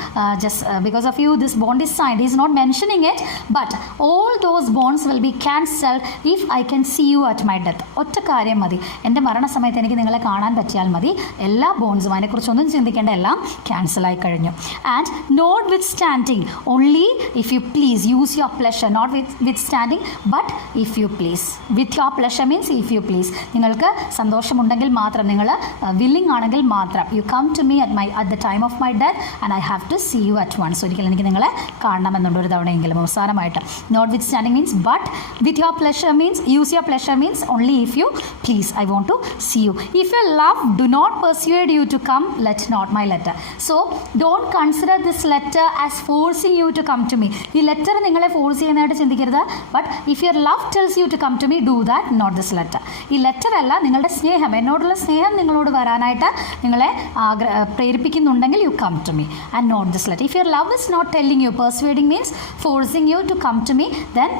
just because of you this bond is signed. He is not mentioning it, but all those bonds will be cancelled if I can see you at my death. ഒറ്റ കാര്യം മതി, എൻ്റെ മരണസമയത്ത് എനിക്ക് നിങ്ങളെ കാണാൻ പറ്റിയാൽ മതി. എല്ലാ ബോൺസും അതിനെക്കുറിച്ചൊന്നും ചിന്തിക്കേണ്ട, എല്ലാം ക്യാൻസലായി കഴിഞ്ഞു. And notwithstanding, only if you please use your pleasure. Notwithstanding but if you please. With your pleasure means if you please. നിങ്ങൾക്ക് സന്തോഷമുണ്ടെങ്കിൽ മാത്രം, നിങ്ങൾ വില്ലിംഗ് ആണെങ്കിൽ മാത്രം. You come to me at the time of my death and I have to see you at once. ഒരിക്കലും എനിക്ക് നിങ്ങളെ കാണണമെന്നുണ്ട്, ഒരു തവണയെങ്കിലും അവസാനമായിട്ട്. Notwithstanding means but. With your pleasure means use your pleasure means only if you please. I want to see you. If your love do not persuade you to come, let not my letter. So don't consider this letter as forcing you to come to me. ഈ ലെറ്റർ നിങ്ങളെ ഫോഴ്സ് ചെയ്യുന്നതായിട്ട് ചിന്തിക്കരുത്. But if your love tells you to come to me, do that, not this letter. ഈ ലെറ്റർ അല്ല, നിങ്ങളുടെ സ്നേഹം, എന്നോടുള്ള സ്നേഹം നിങ്ങളോട് വരാനായിട്ട് നിങ്ങളെ പ്രേരിപ്പിക്കുന്നുണ്ടെങ്കിൽ you come to me and not this letter. If your love is not telling you, persuading means forcing you to come to me, then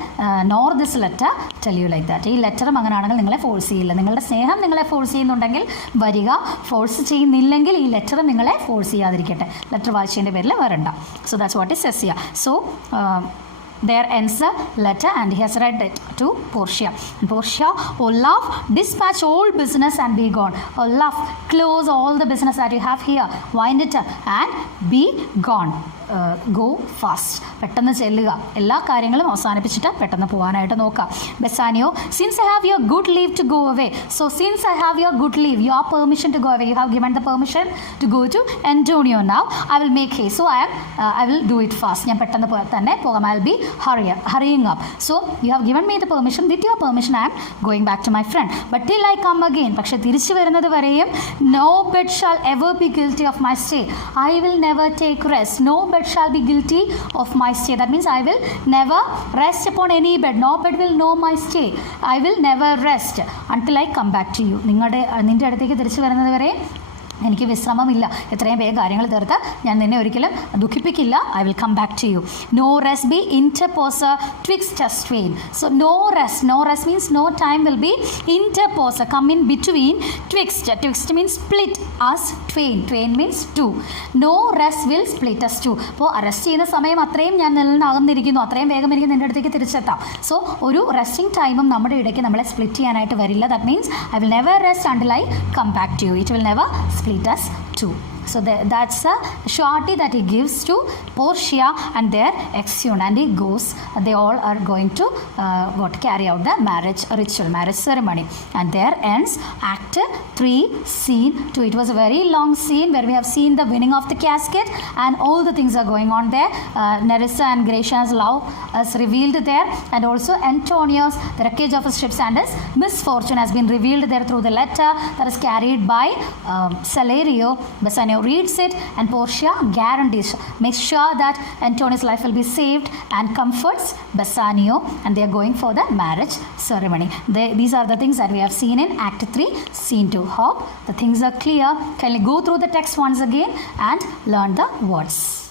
nor this letter tell you like that. ഈ ലെറ്ററും അങ്ങനെയാണെങ്കിൽ നിങ്ങളെ ഫോഴ്സ് ചെയ്യില്ല. നിങ്ങളുടെ സ്നേഹം നിങ്ങളെ ഫോഴ്സ് ചെയ്യുന്നുണ്ടെങ്കിൽ വരിക, ഫോഴ്സ് ചെയ്യുന്നില്ലെങ്കിൽ ഈ ലെറ്റർ നിങ്ങളെ ഫോഴ്സ് ചെയ്യാതിരിക്കട്ടെ. ലെറ്റർ വായിച്ചതിൻ്റെ പേരിൽ വരണ്ട. സോ ദാറ്റ്സ് വാട്ട് ഇസ് സെസിയ. So there ends the letter and he has read it to Portia. And Portia, oh love, dispatch all business and be gone. Oh love, close all the business that you have here, wind it up and be gone. Go fast. പെട്ടെന്ന് ചെല്ലുക, എല്ലാ കാര്യങ്ങളും അവസാനിപ്പിച്ചിട്ട് പെട്ടെന്ന് പോകാനായിട്ട് നോക്കുക. Bassanio, since I have your good leave to go away. So since I have your good leave, your permission to go away, you have given the permission to go to Antonio now, I will make haste. So I will do it fast. ഞാൻ പെട്ടെന്ന് തന്നെ പോകാം. I will be hurrying up. So you have given me the permission. With your permission I am going back to my friend. But till I come again, പക്ഷേ തിരിച്ചു വരുന്നത് വരെയും no bed shall ever be guilty of my stay. I will never take rest. No bed shall be guilty of my stay. That means I will never rest upon any bed. No bed will know my stay. I will never rest until I come back to you. നിൻ്റെ അടുത്തേക്ക് തിരിച്ചു വരുന്നത് വരെ എനിക്ക് വിശ്രമമില്ല. എത്രയും വേഗം കാര്യങ്ങൾ തീർത്ത് ഞാൻ നിന്നെ ഒരിക്കലും ദുഃഖിപ്പിക്കില്ല. I will come back to you. No rest be interposer twixt us twain. So no rest means no time will be interposer, come in between. Twixt means split us twain means two. No rest will split us two. അപ്പോൾ അറസ്റ്റ് ചെയ്യുന്ന സമയം അത്രയും ഞാൻ നിലനിന്നകന്നിരിക്കുന്നു, അത്രയും വേഗം എനിക്ക് നിൻ്റെ അടുത്തേക്ക് തിരിച്ചെത്താം. സോ ഒരു റെസ്റ്റിംഗ് ടൈമും നമ്മുടെ ഇടയ്ക്ക് നമ്മളെ സ്പ്ലിറ്റ് ചെയ്യാനായിട്ട് വരില്ല. That means I will never rest until I come back to you. It will never split us too. So that's a surety that he gives to Portia and their ex-husband, and he goes. They all are going to carry out the marriage ritual, marriage ceremony, and there ends Act 3, Scene 2. It was a very long scene where we have seen the winning of the casket and all the things are going on there. Nerissa and Gratian's love is revealed there, and also Antonio's, the wreckage of his ships and his misfortune has been revealed there through the letter that is carried by Salerio. Bassanio reads it, and Portia guarantees, makes sure that Antonio's life will be saved and comforts Bassanio, and they are going for the marriage ceremony. These are the things that we have seen in Act 3, Scene 2. Hope the things are clear. Kindly go through the text once again and learn the words.